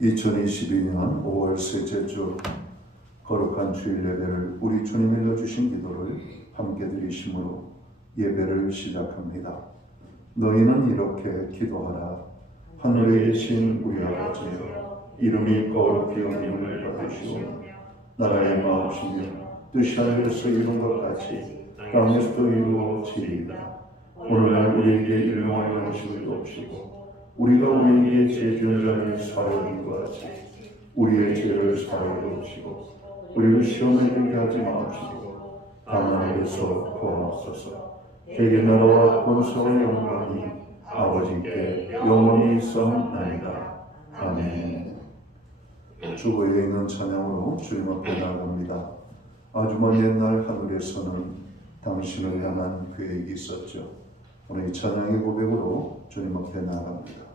2022년 5월 셋째 주 거룩한 주일 예배를 우리 주님이 일러주신 기도를 함께 드리심으로 예배를 시작합니다. 너희는 이렇게 기도하라. 하늘에 계신 우리 아버지여, 이름이 거룩히 여김을 받으시오. 나라의 마옵시며 뜻이 하늘에서 이룬 것 같이 땅에서도 이루어지리이다. 오늘날 우리에게 일용할 것을 주옵시고, 우리가 우리에게 죄 지은 자를 사하는 것 같이 우리의 죄를 사하여 주옵시고, 우리를 시험에 들게 하지 마옵시고 다만 하늘에서 구하옵소서. 대개 나라와 권세와 영광이 아버지께 영원히 있사옵나이다. 아멘. 주보에 있는 찬양으로 주님 앞에 나아갑니다. 아주 먼 옛날 하늘에서는 당신을 향한 계획이 있었죠. 오늘 이 찬양의 고백으로 주님 앞에 나아갑니다.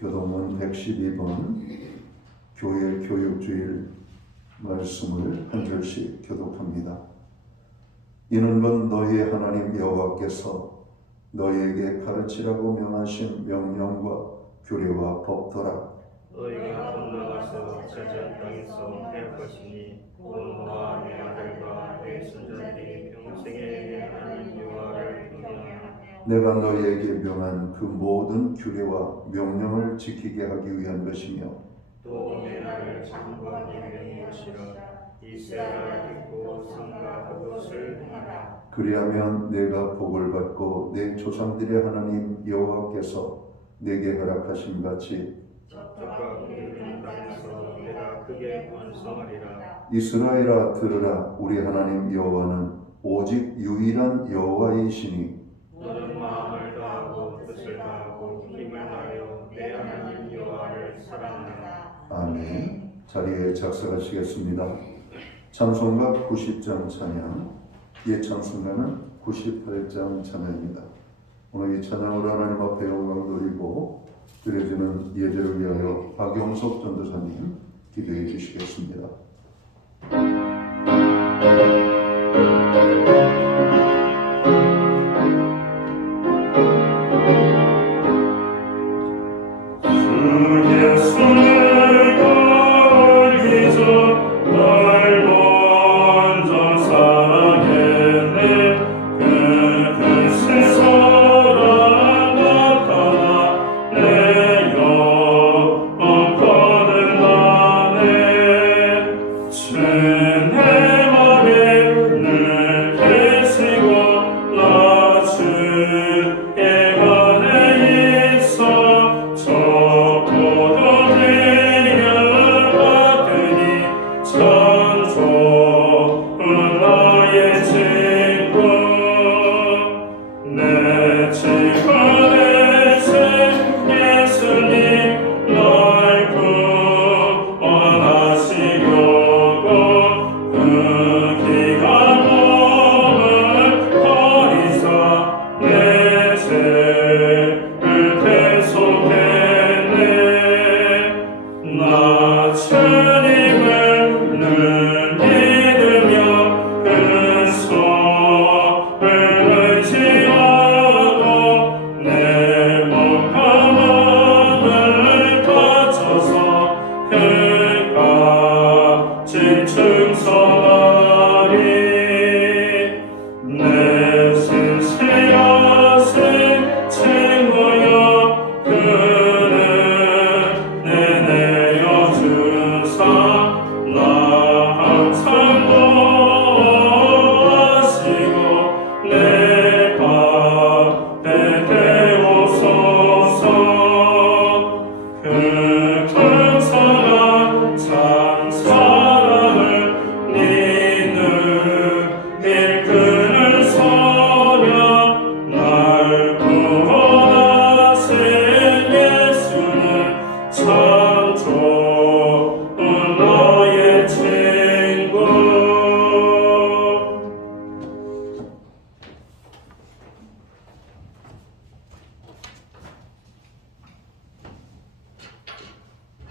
교동문 112번 교회 교육주일 말씀을 한 절씩 교독합니다. 이는 건 너희의 하나님 여호와께서 너희에게 가르치라고 명하신 명령과 규례와 법도라. 너희가 건너가서 차지한 땅에서 할 것이니 곧 너와 내 아들과 내 손자들이 평생에 내 하나님 여호와를 경외하며 내가 너희에게 명한 그 모든 규례와 명령을 지키게 하기 위한 것이며 또 내 나를 참고하기 위한 것이라. 이스라엘아 듣고 삼가 그것을 행하라. 그리하면 내가 복을 받고 내 조상들의 하나님 여호와께서 내게 허락하신 같이 적적과 기르는 땅에서 내가 크게 번성하리라. 이스라엘아 들으라. 우리 하나님 여호와는 오직 유일한 여호와이시니 너는 마음을 다하고 뜻을 다하고 힘을 다하여 내 하나님 여호와를 사랑하라. 아멘. 자리에 작성하시겠습니다. 찬송가 90장 찬양, 옛 찬송가는 98장 찬양입니다. 오늘 이 찬양으로 하나님 앞에 영광 돌리고 드려지는 예배를 위하여 박용석 전도사님 기도해 주시겠습니다. 주의 손을 걸기서 날 먼저 사랑했네.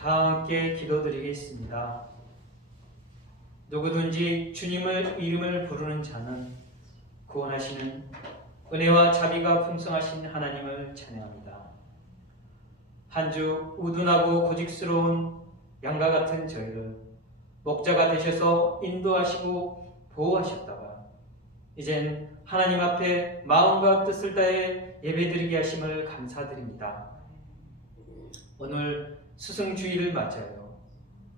다 함께 기도드리겠습니다. 누구든지 주님을 이름을 부르는 자는 구원하시는 은혜와 자비가 풍성하신 하나님을 찬양합니다. 한 주 우둔하고 고직스러운 양과 같은 저희를 목자가 되셔서 인도하시고 보호하셨다가 이젠 하나님 앞에 마음과 뜻을 다해 예배드리게 하심을 감사드립니다. 오늘 스승주의를 맞아요.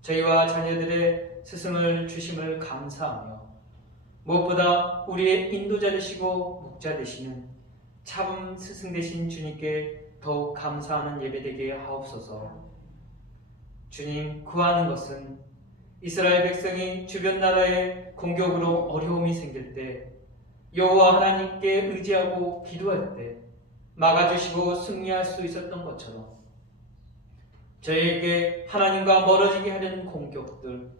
저희와 자녀들의 스승을 주심을 감사하며 무엇보다 우리의 인도자 되시고 목자 되시는 참 스승 되신 주님께 더욱 감사하는 예배되게 하옵소서. 주님, 구하는 것은 이스라엘 백성이 주변 나라의 공격으로 어려움이 생길 때 여호와 하나님께 의지하고 기도할 때 막아주시고 승리할 수 있었던 것처럼 저희에게 하나님과 멀어지게 하려는 공격들,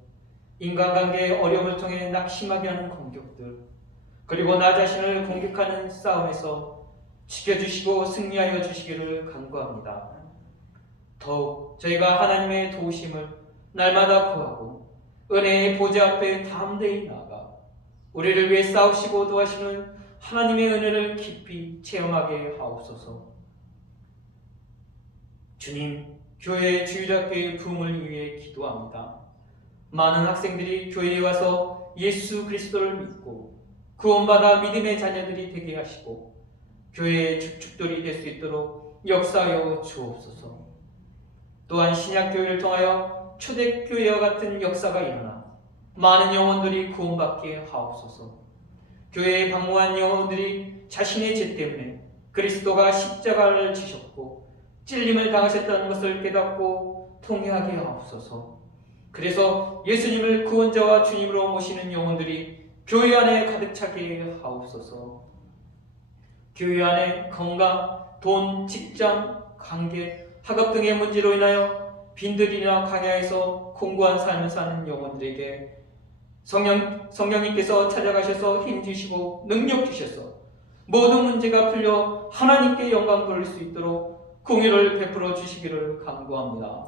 인간관계의 어려움을 통해 낙심하게 하는 공격들, 그리고 나 자신을 공격하는 싸움에서 지켜주시고 승리하여 주시기를 간구합니다. 더욱 저희가 하나님의 도우심을 날마다 구하고 은혜의 보좌 앞에 담대히 나아가 우리를 위해 싸우시고 도와주시는 하나님의 은혜를 깊이 체험하게 하옵소서. 주님, 교회 주일학교의 부흥을 위해 기도합니다. 많은 학생들이 교회에 와서 예수 그리스도를 믿고 구원받아 믿음의 자녀들이 되게 하시고 교회의 축축돌이 될 수 있도록 역사하여 주옵소서. 또한 신약교회를 통하여 초대교회와 같은 역사가 일어나 많은 영혼들이 구원받게 하옵소서. 교회에 방문한 영혼들이 자신의 죄 때문에 그리스도가 십자가를 지셨고 찔림을 당하셨다는 것을 깨닫고 통회하게 하옵소서. 그래서 예수님을 구원자와 주님으로 모시는 영혼들이 교회 안에 가득 차게 하옵소서. 교회 안에 건강, 돈, 직장, 관계, 학업 등의 문제로 인하여 빈들이나 광야에서 공고한 삶을 사는 영혼들에게 성령님께서 찾아가셔서 힘주시고 능력 주셔서 모든 문제가 풀려 하나님께 영광 돌릴 수 있도록 공의를 베풀어 주시기를 간구합니다.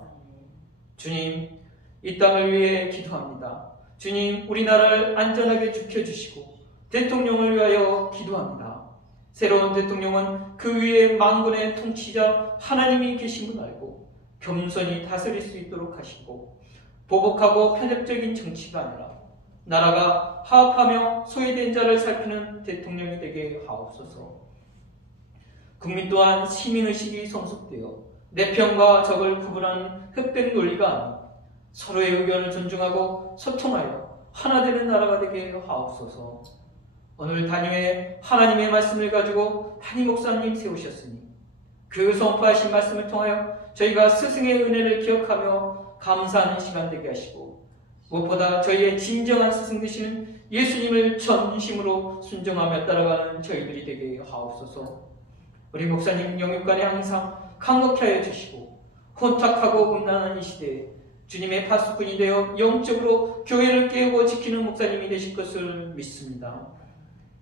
주님, 이 땅을 위해 기도합니다. 주님, 우리나라를 안전하게 지켜주시고 대통령을 위하여 기도합니다. 새로운 대통령은 그 위에 만군의 통치자 하나님이 계심을 알고 겸손히 다스릴 수 있도록 하시고 보복하고 편협적인 정치가 아니라 나라가 화합하며 소외된 자를 살피는 대통령이 되게 하옵소서. 국민 또한 시민의식이 성숙되어 내 편과 적을 구분하는 흑백 논리가 아닌 서로의 의견을 존중하고 소통하여 하나 되는 나라가 되게 하옵소서. 오늘 단임에 하나님의 말씀을 가지고 담임 목사님 세우셨으니 그 선포하신 말씀을 통하여 저희가 스승의 은혜를 기억하며 감사하는 시간 되게 하시고 무엇보다 저희의 진정한 스승 되시는 예수님을 전심으로 순종하며 따라가는 저희들이 되게 하옵소서. 우리 목사님 영육간에 항상 강건케 하여 주시고 혼탁하고 음란한 이 시대에 주님의 파수꾼이 되어 영적으로 교회를 깨우고 지키는 목사님이 되실 것을 믿습니다.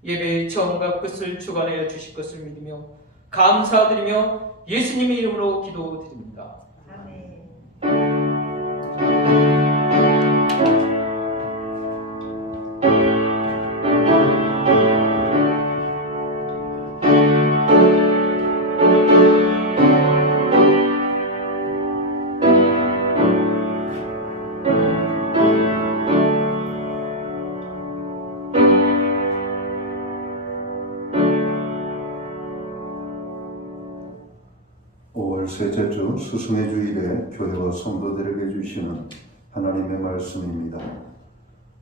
예배의 처음과 끝을 주관하여 주실 것을 믿으며 감사드리며 예수님의 이름으로 기도드립니다. 아멘. 셋째 주 스승의 주일에 교회와 성도들에게 주시는 하나님의 말씀입니다.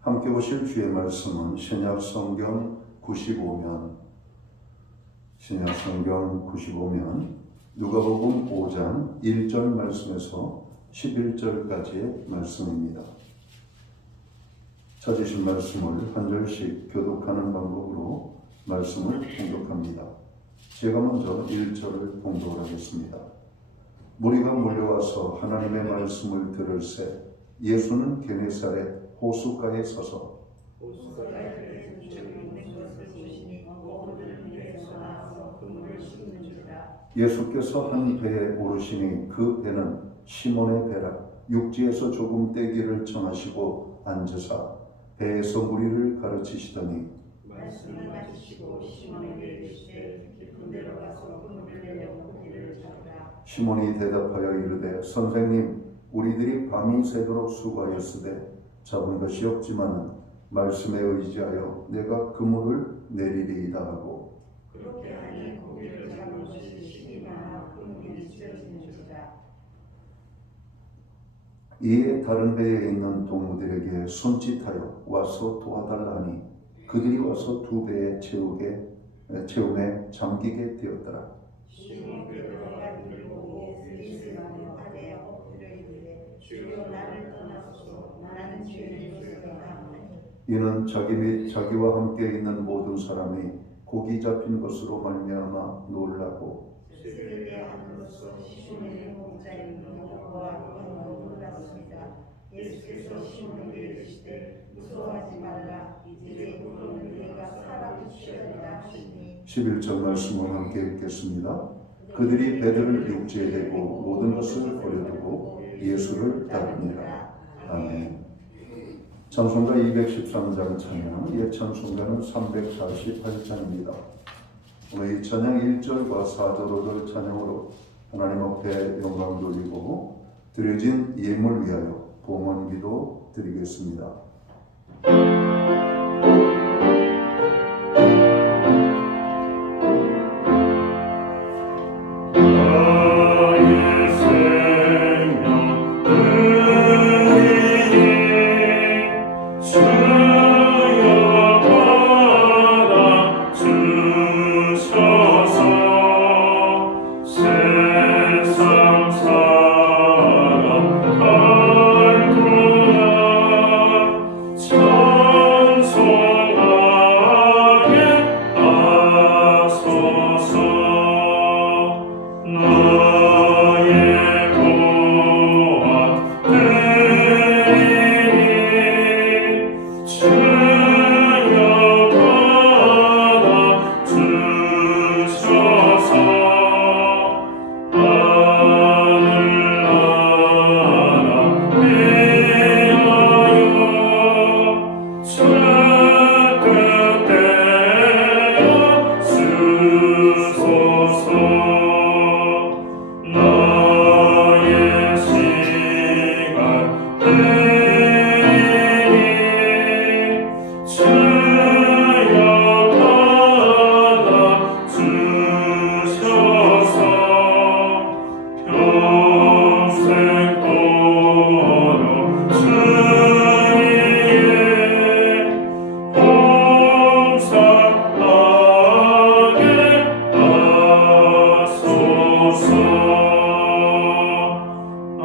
함께 보실 주의 말씀은 신약 성경 95면 누가복음 5장 1절 말씀에서 11절까지의 말씀입니다. 찾으신 말씀을 한 절씩 교독하는 방법으로 말씀을 봉독합니다. 제가 먼저 1절을 봉독을 하겠습니다. 무리가 몰려와서 하나님의 말씀을 들을새 예수는 게네사렛 호숫가에 서서 예수께서 한 배에 오르시니 그 배는 시몬의 배라. 육지에서 조금 떼기를 청하시고 앉으사 배에서 무리를 가르치시더니 말씀을 마치시고 시몬에게 이르시되 깊은 데로 가서 그물을 내려 고기를 잡으라. 시몬이 대답하여 이르되 선생님 우리들이 밤이 새도록 수고하였으되 잡은 것이 없지만은 말씀에 의지하여 내가 그물을 내리리이다 하고 그렇게 하니 고기를 잡은 것이 힘이 많아 그물이 찢어지는지라. 이에 다른 배에 있는 동무들에게 손짓하여 와서 도와달라 하니 그들이 와서 두 배에 채움에 잠기게 되었더라. 시몬 베드로가 이를 보고 의심하며 아뢰어 엎드려 이르되 주여 나를 떠나소서 나는 죄를 지었다 하니 이는 자기 및 자기와 함께 있는 모든 사람이 고기 잡힌 것으로 말미암아 놀라고 세례 안으로서 시몬의 목자인 베드로와 요한은 놀랐습니다. 예수께서 시몬에게 이르시되 무서워하지 말라 이제 그는 네가 사람을 취하리라 하시니 11절 말씀을 함께 읽겠습니다. 그들이 배들을 육지에 대고 모든 것을 버려두고 예수를 따르니라. 아멘. 찬송가 213장 찬양, 옛 찬송가는 348장입니다. 오늘 이 찬양 1절과 4절, 5절 찬양으로 하나님 앞에 영광 돌리고 드려진 예물 위하여 봉헌 기도 드리겠습니다. 나의 생명 드리니 주여 받아 주소서. 세상 사람 알도다 찬송하게 하소서. 나의 구원 드리니 주여 받아 주소서. 하늘나라 위하여 주 뜻대로 쓰소서. 나의 시간 드리니 주여 받아 주소서. 평생 도록 주님의 봉사하게 하소서. 아멘.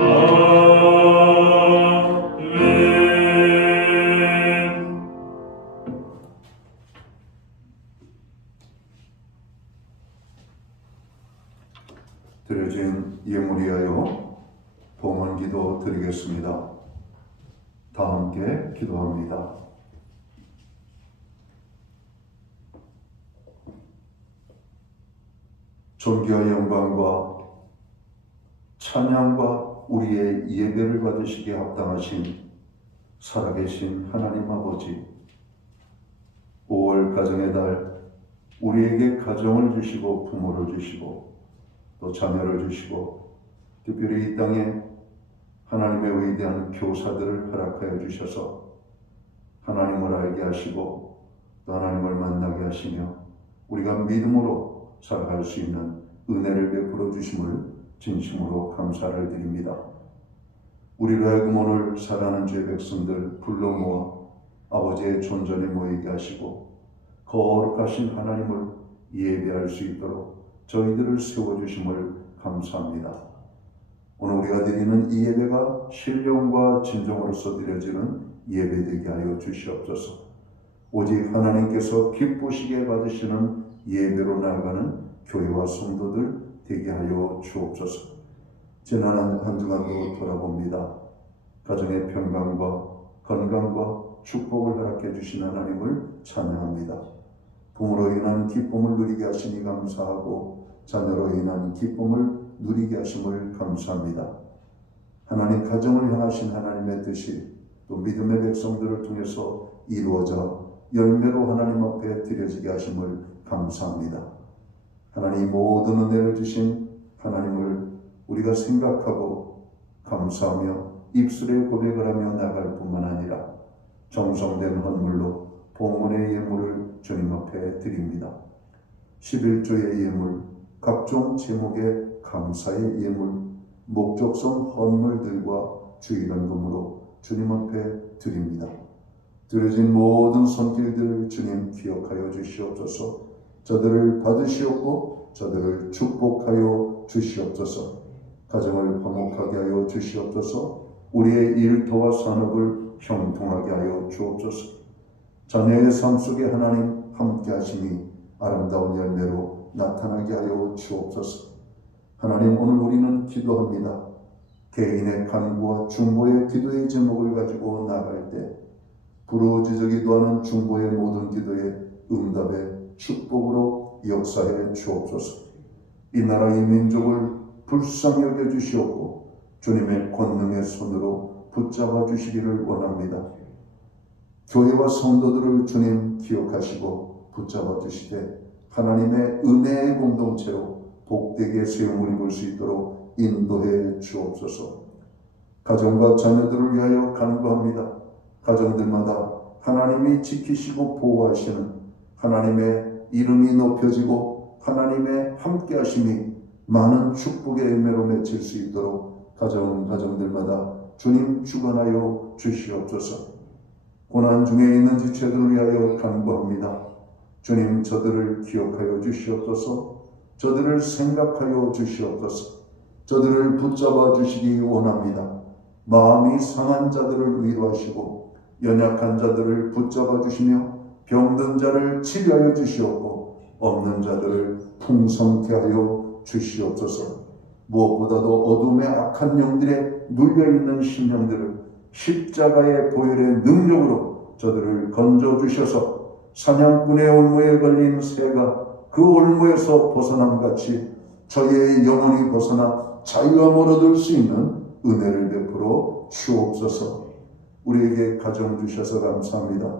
드려진 예물 위하여 봉헌 기도 드리겠습니다. 다 함께 기도합니다. 존귀와 영광과 찬양과 우리의 예배를 받으시기에 합당하신 살아계신 하나님 아버지, 5월 가정의 달 우리에게 가정을 주시고 부모를 주시고 또 자녀를 주시고 특별히 이 땅에 하나님의 위대한 교사들을 허락하여 주셔서 하나님을 알게 하시고 또 하나님을 만나게 하시며 우리가 믿음으로 살아갈 수 있는 은혜를 베풀어 주심을 진심으로 감사를 드립니다. 우리로 하여금 오늘 사랑하는 주의 백성들 불러 모아 아버지의 존전에 모이게 하시고 거룩하신 하나님을 예배할 수 있도록 저희들을 세워주심을 감사합니다. 오늘 우리가 드리는 이 예배가 신령과 진정으로서 드려지는 예배되게 하여 주시옵소서. 오직 하나님께서 기쁘시게 받으시는 예배로 나아가는 교회와 성도들 되게 하여 주옵소서. 지난 한 주간도 돌아봅니다. 가정의 평강과 건강과 축복을 허락해 주신 하나님을 찬양합니다. 부모로 인한 기쁨을 누리게 하시니 감사하고 자녀로 인한 기쁨을 누리게 하심을 감사합니다. 하나님 가정을 향하신 하나님의 뜻이 또 믿음의 백성들을 통해서 이루어져 열매로 하나님 앞에 드려지게 하심을 감사합니다. 하나님 모든 은혜를 주신 하나님을 우리가 생각하고 감사하며 입술에 고백을 하며 나갈 뿐만 아니라 정성된 헌물로 봉헌의 예물을 주님 앞에 드립니다. 11조의 예물, 각종 제목의 감사의 예물, 목적성 헌물들과 주일헌금으로 주님 앞에 드립니다. 드려진 모든 손길들을 주님 기억하여 주시옵소서. 저들을 받으시옵고 저들을 축복하여 주시옵소서. 가정을 화목하게 하여 주시옵소서. 우리의 일터와 산업을 형통하게 하여 주옵소서. 자녀의 삶 속에 하나님 함께 하심이 아름다운 열매로 나타나게 하여 주옵소서. 하나님, 오늘 우리는 기도합니다. 개인의 간구와 중보의 기도의 제목을 가지고 나갈 때 부르짖으기도 하는 중보의 모든 기도의 응답의 축복으로 역사해 주옵소서. 이 나라 이 민족을 불쌍히 여겨 주시옵고 주님의 권능의 손으로 붙잡아 주시기를 원합니다. 교회와 성도들을 주님 기억하시고 붙잡아 주시되 하나님의 은혜의 공동체로 복되게 세움을 입을 수 있도록 인도해 주옵소서. 가정과 자녀들을 위하여 간구합니다. 가정들마다 하나님이 지키시고 보호하시는 하나님의 이름이 높여지고 하나님의 함께하심이 많은 축복의 열매로 맺힐 수 있도록 가정들마다 주님 주관하여 주시옵소서. 고난 중에 있는 지체들을 위하여 간구합니다. 주님, 저들을 기억하여 주시옵소서. 저들을 생각하여 주시옵소서. 저들을 붙잡아 주시기 원합니다. 마음이 상한 자들을 위로하시고 연약한 자들을 붙잡아 주시며 병든 자를 치료하여 주시옵고 없는 자들을 풍성케 하여 주시옵소서. 무엇보다도 어둠의 악한 영들에 눌려있는 심령들을 십자가의 보혈의 능력으로 저들을 건져 주셔서 사냥꾼의 올무에 걸린 새가 그 올무에서 벗어남 같이 저의 영혼이 벗어나 자유함을 얻을 수 있는 은혜를 베풀어 주옵소서. 우리에게 가정 주셔서 감사합니다.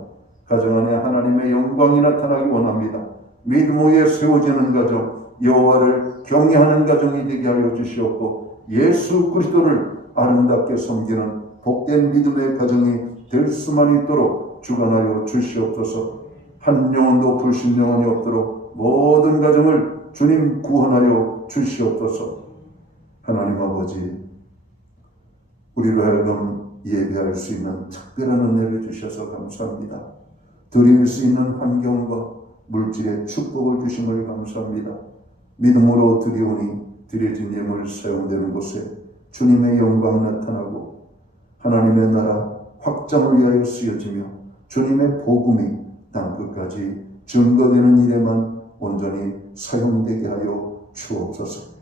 가정 안에 하나님의 영광이 나타나기 원합니다. 믿음 위에 세워지는 가정, 여호와를 경외하는 가정이 되게 하여 주시옵고 예수 그리스도를 아름답게 섬기는 복된 믿음의 가정이 될 수만 있도록 주관하여 주시옵소서. 한 영혼도 불신령원이 없도록 모든 가정을 주님 구원하여 주시옵소서. 하나님 아버지, 우리로 하여금 예배할 수 있는 특별한 은혜를 주셔서 감사합니다. 드릴 수 있는 환경과 물질의 축복을 주심을 감사합니다. 믿음으로 드리오니 드려진 예물 사용되는 곳에 주님의 영광 나타나고 하나님의 나라 확장을 위하여 쓰여지며 주님의 복음이 땅끝까지 증거되는 일에만 온전히 사용되게 하여 주옵소서.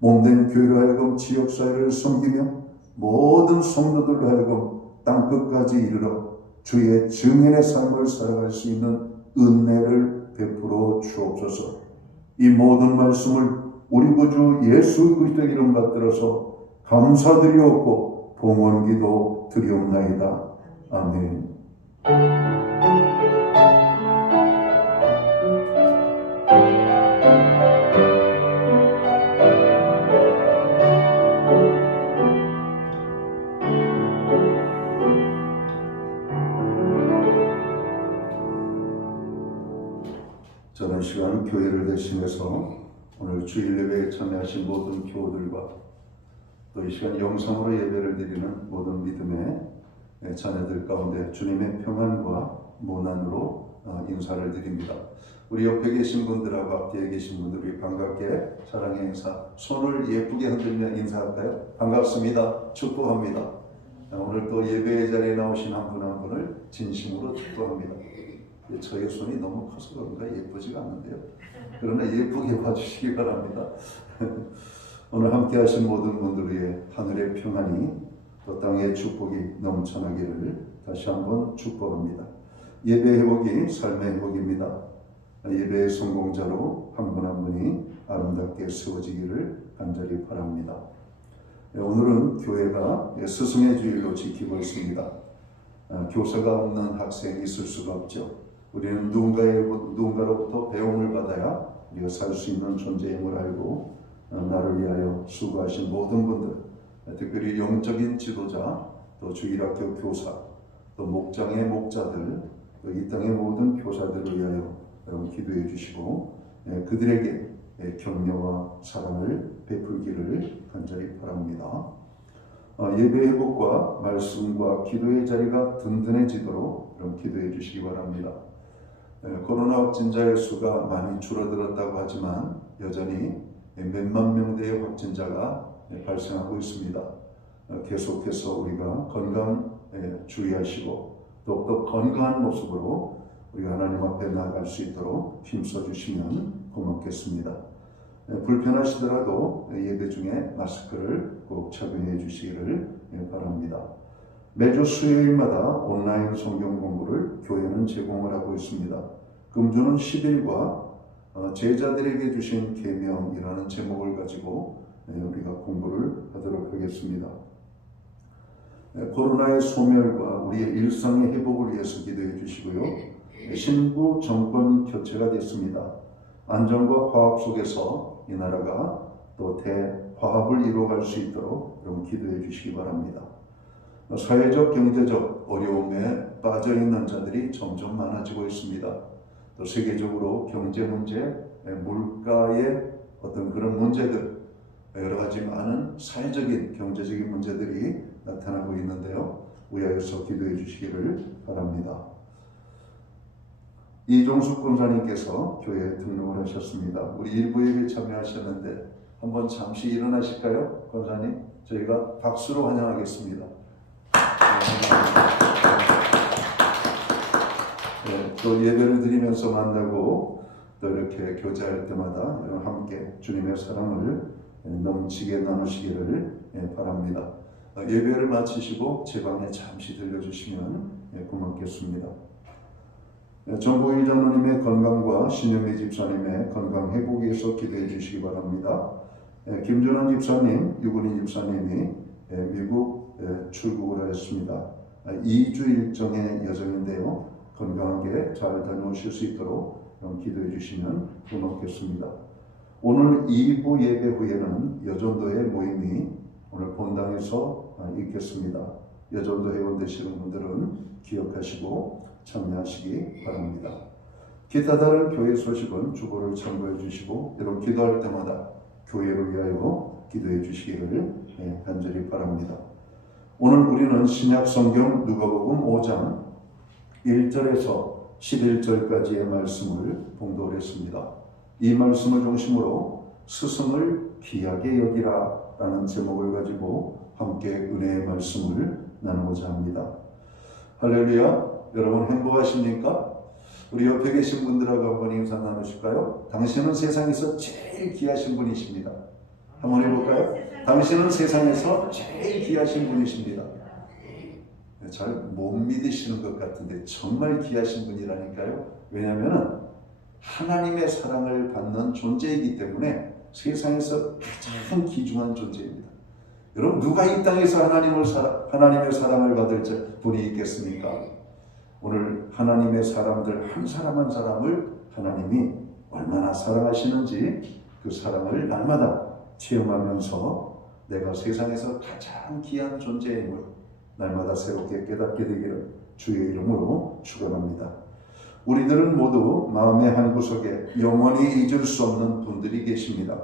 몸된 교회로 하여금 지역사회를 섬기며 모든 성도들로 하여금 땅끝까지 이르러 주의 증인의 삶을 살아갈 수 있는 은혜를 베풀어 주옵소서. 이 모든 말씀을 우리 구주 예수 그리스도의 이름 받들어서 감사드리옵고 봉헌기도 드리옵나이다. 아멘. 저는 시간 교회를 대신해서 오늘 주일 예배에 참여하신 모든 교우들과 또 이 시간 영상으로 예배를 드리는 모든 믿음의 자녀들 가운데 주님의 평안과 문안으로 인사를 드립니다. 우리 옆에 계신 분들하고 앞뒤에 계신 분들이 반갑게 사랑의 인사, 손을 예쁘게 흔들며 인사할까요? 반갑습니다. 축복합니다. 오늘 또 예배의 자리에 나오신 한 분 한 분을 진심으로 축복합니다. 저의 손이 너무 커서 그런가 예쁘지가 않는데요. 그러나 예쁘게 봐주시기 바랍니다. 오늘 함께 하신 모든 분들 위해 하늘의 평안이 또 땅의 축복이 넘쳐나기를 다시 한번 축복합니다. 예배 회복이 삶의 회복입니다. 예배의 성공자로 한 분 한 분이 아름답게 세워지기를 간절히 바랍니다. 오늘은 교회가 스승의 주일로 지키고 있습니다. 교사가 없는 학생이 있을 수가 없죠. 우리는 누군가로부터 배움을 받아야 우리가 살 수 있는 존재임을 알고 나를 위하여 수고하신 모든 분들, 특별히 영적인 지도자, 또 주일학교 교사, 또 목장의 목자들, 또 이 땅의 모든 교사들을 위하여 여러분 기도해 주시고 그들에게 격려와 사랑을 베풀기를 간절히 바랍니다. 예배 회복과 말씀과 기도의 자리가 든든해지도록 여러분 기도해 주시기 바랍니다. 코로나 확진자의 수가 많이 줄어들었다고 하지만 여전히 몇만 명대의 확진자가 발생하고 있습니다. 계속해서 우리가 건강 주의하시고 더욱더 건강한 모습으로 우리가 하나님 앞에 나아갈 수 있도록 힘써 주시면 고맙겠습니다. 불편하시더라도 예배 중에 마스크를 꼭 착용해 주시기를 바랍니다. 매주 수요일마다 온라인 성경 공부를 교회는 제공을 하고 있습니다. 금주는 10일과 제자들에게 주신 계명이라는 제목을 가지고 우리가 공부를 하도록 하겠습니다. 코로나의 소멸과 우리의 일상의 회복을 위해서 기도해 주시고요. 신부 정권 교체가 됐습니다. 안정과 화합 속에서 이 나라가 또 대화합을 이루어갈 수 있도록 여러분 기도해 주시기 바랍니다. 사회적 경제적 어려움에 빠져 있는 자들이 점점 많아지고 있습니다. 또 세계적으로 경제 문제, 물가의 어떤 그런 문제들, 여러 가지 많은 사회적인 경제적인 문제들이 나타나고 있는데요. 위하여서 기도해 주시기를 바랍니다. 이종숙 권사님께서 교회에 등록을 하셨습니다. 우리 일부 예배 참여하셨는데 한번 잠시 일어나실까요? 권사님, 저희가 박수로 환영하겠습니다. 또 예배를 드리면서 만나고 또 이렇게 교제할 때마다 여러분 함께 주님의 사랑을 넘치게 나누시기를 바랍니다. 예배를 마치시고 제 방에 잠시 들려주시면 고맙겠습니다. 정보일 장로님의 건강과 신영미 집사님의 건강 회복에 위해서 기도해 주시기 바랍니다. 김준환 집사님, 유근희 집사님이 미국 출국을 하였습니다. 2주 일정의 여정인데요. 건강하게 잘 다녀오실 수 있도록 기도해 주시면 고맙겠습니다. 오늘 2부 예배 후에는 여전도회 모임이 오늘 본당에서 있겠습니다. 여전도 회원 되시는 분들은 기억하시고 참여하시기 바랍니다. 기타 다른 교회 소식은 주보를 참고해 주시고 여러분 기도할 때마다 교회를 위하여 기도해 주시기를 간절히 바랍니다. 오늘 우리는 신약 성경 누가복음 5장 1절에서 11절까지의 말씀을 봉독을 했습니다. 이 말씀을 중심으로 스승을 귀하게 여기라 라는 제목을 가지고 함께 은혜의 말씀을 나누고자 합니다. 할렐루야. 여러분 행복하십니까? 우리 옆에 계신 분들하고 한번 인사 나누실까요? 당신은 세상에서 제일 귀하신 분이십니다. 한번 해볼까요? 당신은 세상에서 제일 귀하신 분이십니다. 잘 못 믿으시는 것 같은데 정말 귀하신 분이라니까요. 왜냐하면 하나님의 사랑을 받는 존재이기 때문에 세상에서 가장 귀중한 존재입니다. 여러분 누가 이 땅에서 하나님의 사랑을 받을 분이 있겠습니까? 오늘 하나님의 사람들 한 사람 한 사람을 하나님이 얼마나 사랑하시는지 그 사랑을 날마다 체험하면서 내가 세상에서 가장 귀한 존재임을 날마다 새롭게 깨닫게 되기를 주의 이름으로 축원합니다. 우리들은 모두 마음의 한 구석에 영원히 잊을 수 없는 분들이 계십니다.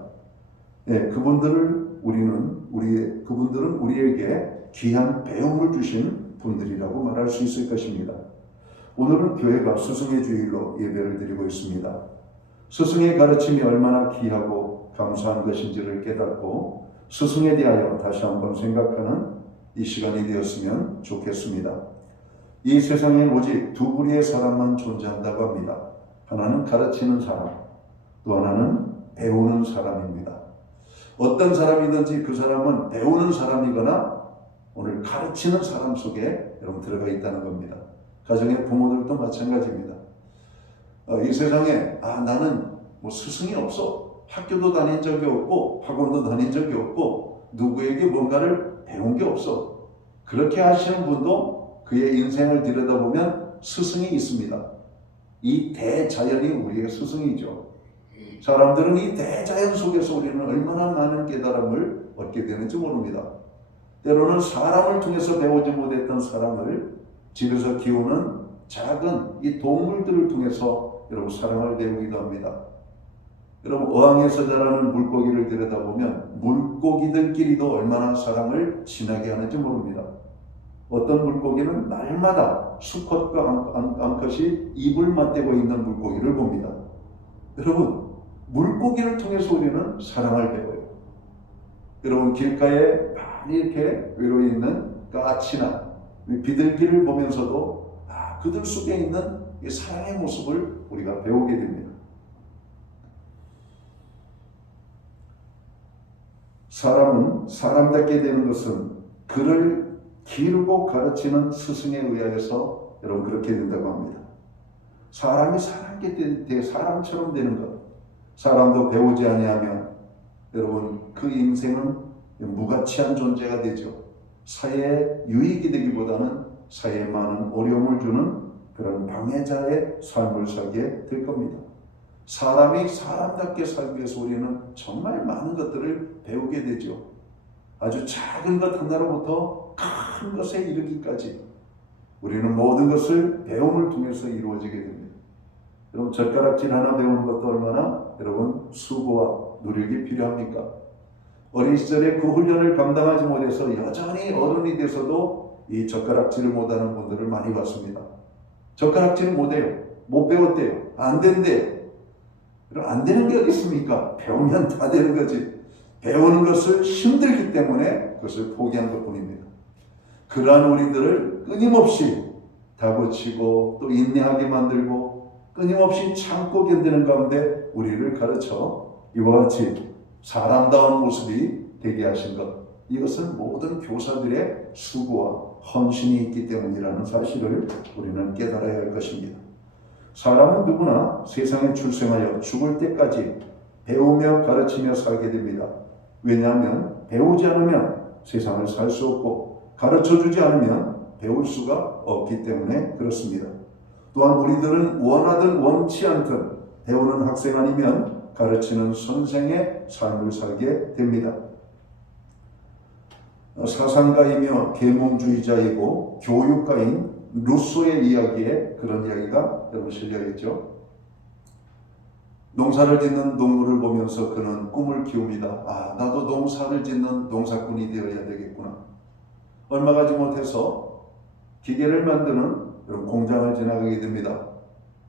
그분들은 우리에게 귀한 배움을 주신 분들이라고 말할 수 있을 것입니다. 오늘은 교회가 스승의 주일로 예배를 드리고 있습니다. 스승의 가르침이 얼마나 귀하고 감사한 것인지를 깨닫고 스승에 대하여 다시 한번 생각하는 이 시간이 되었으면 좋겠습니다. 이 세상에 오직 두 부류의 사람만 존재한다고 합니다. 하나는 가르치는 사람, 또 하나는 배우는 사람입니다. 어떤 사람이든지 그 사람은 배우는 사람이거나 오늘 가르치는 사람 속에 여러분 들어가 있다는 겁니다. 가정의 부모들도 마찬가지입니다. 이 세상에 나는 스승이 없어. 학교도 다닌 적이 없고 학원도 다닌 적이 없고 누구에게 뭔가를 배운 게 없어. 그렇게 하시는 분도 그의 인생을 들여다보면 스승이 있습니다. 이 대자연이 우리의 스승이죠. 사람들은 이 대자연 속에서 우리는 얼마나 많은 깨달음을 얻게 되는지 모릅니다. 때로는 사람을 통해서 배우지 못했던 사랑을 집에서 키우는 작은 이 동물들을 통해서 여러분 사랑을 배우기도 합니다. 여러분 어항에서 자라는 물고기를 들여다보면 물고기들끼리도 얼마나 사랑을 진하게 하는지 모릅니다. 어떤 물고기는 날마다 수컷과 암컷이 입을 맞대고 있는 물고기를 봅니다. 여러분 물고기를 통해서 우리는 사랑을 배워요. 여러분 길가에 많이 이렇게 외로워 있는 까치나 비둘기를 보면서도 그들 속에 있는 이 사랑의 모습을 우리가 배우게 됩니다. 사람은 사람답게 되는 것은 그를 기르고 가르치는 스승에 의하여서 여러분 그렇게 된다고 합니다. 사람이 사람처럼 되는 것. 사람도 배우지 아니하면 여러분 그 인생은 무가치한 존재가 되죠. 사회에 유익이 되기보다는 사회에 많은 어려움을 주는 그런 방해자의 삶을 살게 될 겁니다. 사람이 사람답게 살기 위해서 우리는 정말 많은 것들을 배우게 되죠. 아주 작은 것 하나로부터 큰 것에 이르기까지 우리는 모든 것을 배움을 통해서 이루어지게 됩니다. 여러분 젓가락질 하나 배우는 것도 얼마나 여러분 수고와 노력이 필요합니까? 어린 시절에 그 훈련을 감당하지 못해서 여전히 어른이 돼서도 이 젓가락질을 못하는 분들을 많이 봤습니다. 젓가락질을 못해요. 못 배웠대요. 안 된대요. 안 되는 게 어디 있습니까? 배우면 다 되는 거지. 배우는 것을 힘들기 때문에 그것을 포기한 것뿐입니다. 그러한 우리들을 끊임없이 다그치고 또 인내하게 만들고 끊임없이 참고 견디는 가운데 우리를 가르쳐 이와 같이 사람다운 모습이 되게 하신 것, 이것은 모든 교사들의 수고와 헌신이 있기 때문이라는 사실을 우리는 깨달아야 할 것입니다. 사람은 누구나 세상에 출생하여 죽을 때까지 배우며 가르치며 살게 됩니다. 왜냐하면 배우지 않으면 세상을 살 수 없고 가르쳐주지 않으면 배울 수가 없기 때문에 그렇습니다. 또한 우리들은 원하든 원치 않든 배우는 학생 아니면 가르치는 선생의 삶을 살게 됩니다. 사상가이며 계몽주의자이고 교육가인 루소의 이야기에 그런 이야기가 여러분 실려있죠. 농사를 짓는 동물을 보면서 그는 꿈을 키웁니다. 나도 농사를 짓는 농사꾼이 되어야 되겠구나. 얼마 가지 못해서 기계를 만드는 그런 공장을 지나가게 됩니다.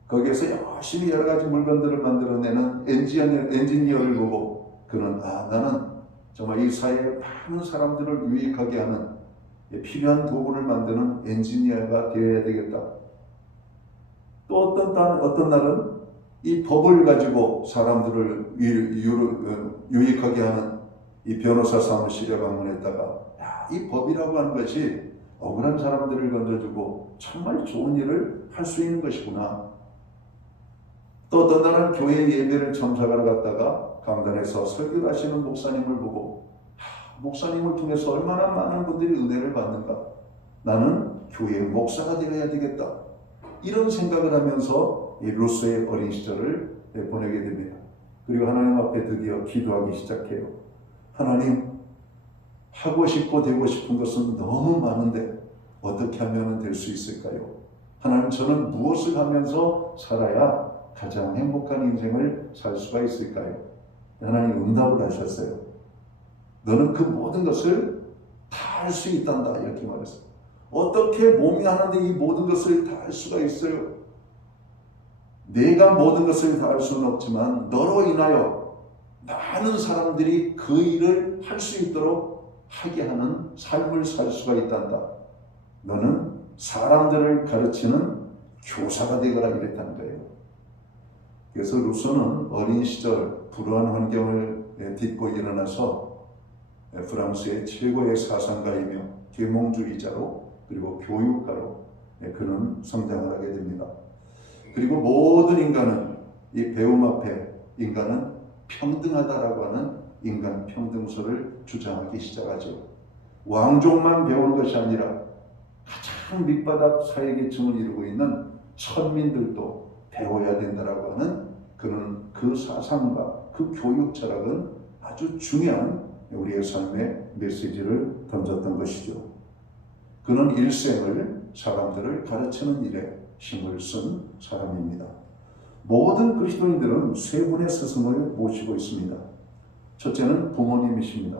거기에서 열심히 여러 가지 물건들을 만들어내는 엔지니어를 보고 그는 나는 정말 이 사회에 많은 사람들을 유익하게 하는 필요한 도구를 만드는 엔지니어가 되어야 되겠다. 또 어떤 날은 이 법을 가지고 사람들을 유익하게 하는 이 변호사 사무실에 방문했다가 이 법이라고 하는 것이 억울한 사람들을 건져주고 정말 좋은 일을 할 수 있는 것이구나. 또 어떤 날은 교회 예배를 참석하러 갔다가 강단에서 설교를 하시는 목사님을 보고 목사님을 통해서 얼마나 많은 분들이 은혜를 받는가. 나는 교회의 목사가 되어야 되겠다. 이런 생각을 하면서 이 루소의 어린 시절을 보내게 됩니다. 그리고 하나님 앞에 드디어 기도하기 시작해요. 하나님, 하고 싶고 되고 싶은 것은 너무 많은데 어떻게 하면 될 수 있을까요? 하나님, 저는 무엇을 하면서 살아야 가장 행복한 인생을 살 수가 있을까요? 하나님 응답을 하셨어요. 너는 그 모든 것을 다 할 수 있단다, 이렇게 말했어요. 어떻게 몸이 하는데 이 모든 것을 다 할 수가 있어요? 내가 모든 것을 다 할 수는 없지만 너로 인하여 많은 사람들이 그 일을 할 수 있도록 하게 하는 삶을 살 수가 있단다. 너는 사람들을 가르치는 교사가 되거라 이랬다는 거예요. 그래서 루소는 어린 시절 불우한 환경을 딛고 일어나서 프랑스의 최고의 사상가이며 계몽주의자로 그리고 교육가로 그는 성장을 하게 됩니다. 그리고 모든 인간은 이 배움 앞에 인간은 평등하다라고 하는 인간 평등설을 주장하기 시작하죠. 왕족만 배운 것이 아니라 가장 밑바닥 사회계층을 이루고 있는 천민들도 배워야 된다라고 하는 그런 그 사상과 그 교육 철학은 아주 중요한 우리의 삶의 메시지를 던졌던 것이죠. 그는 일생을 사람들을 가르치는 일에 힘을 쓴 사람입니다. 모든 그리스도인들은 세 분의 스승을 모시고 있습니다. 첫째는 부모님이십니다.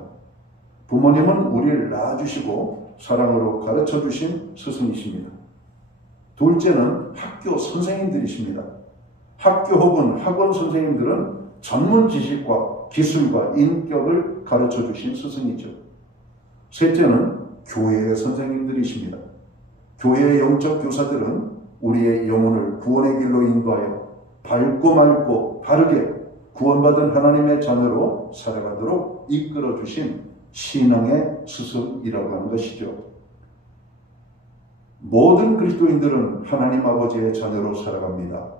부모님은 우리를 낳아주시고 사랑으로 가르쳐주신 스승이십니다. 둘째는 학교 선생님들이십니다. 학교 혹은 학원 선생님들은 전문 지식과 기술과 인격을 가르쳐주신 스승이죠. 셋째는 교회의 선생님들이십니다. 교회의 영적 교사들은 우리의 영혼을 구원의 길로 인도하여 밝고 맑고 바르게 구원받은 하나님의 자녀로 살아가도록 이끌어주신 신앙의 스승이라고 하는 것이죠. 모든 그리스도인들은 하나님 아버지의 자녀로 살아갑니다.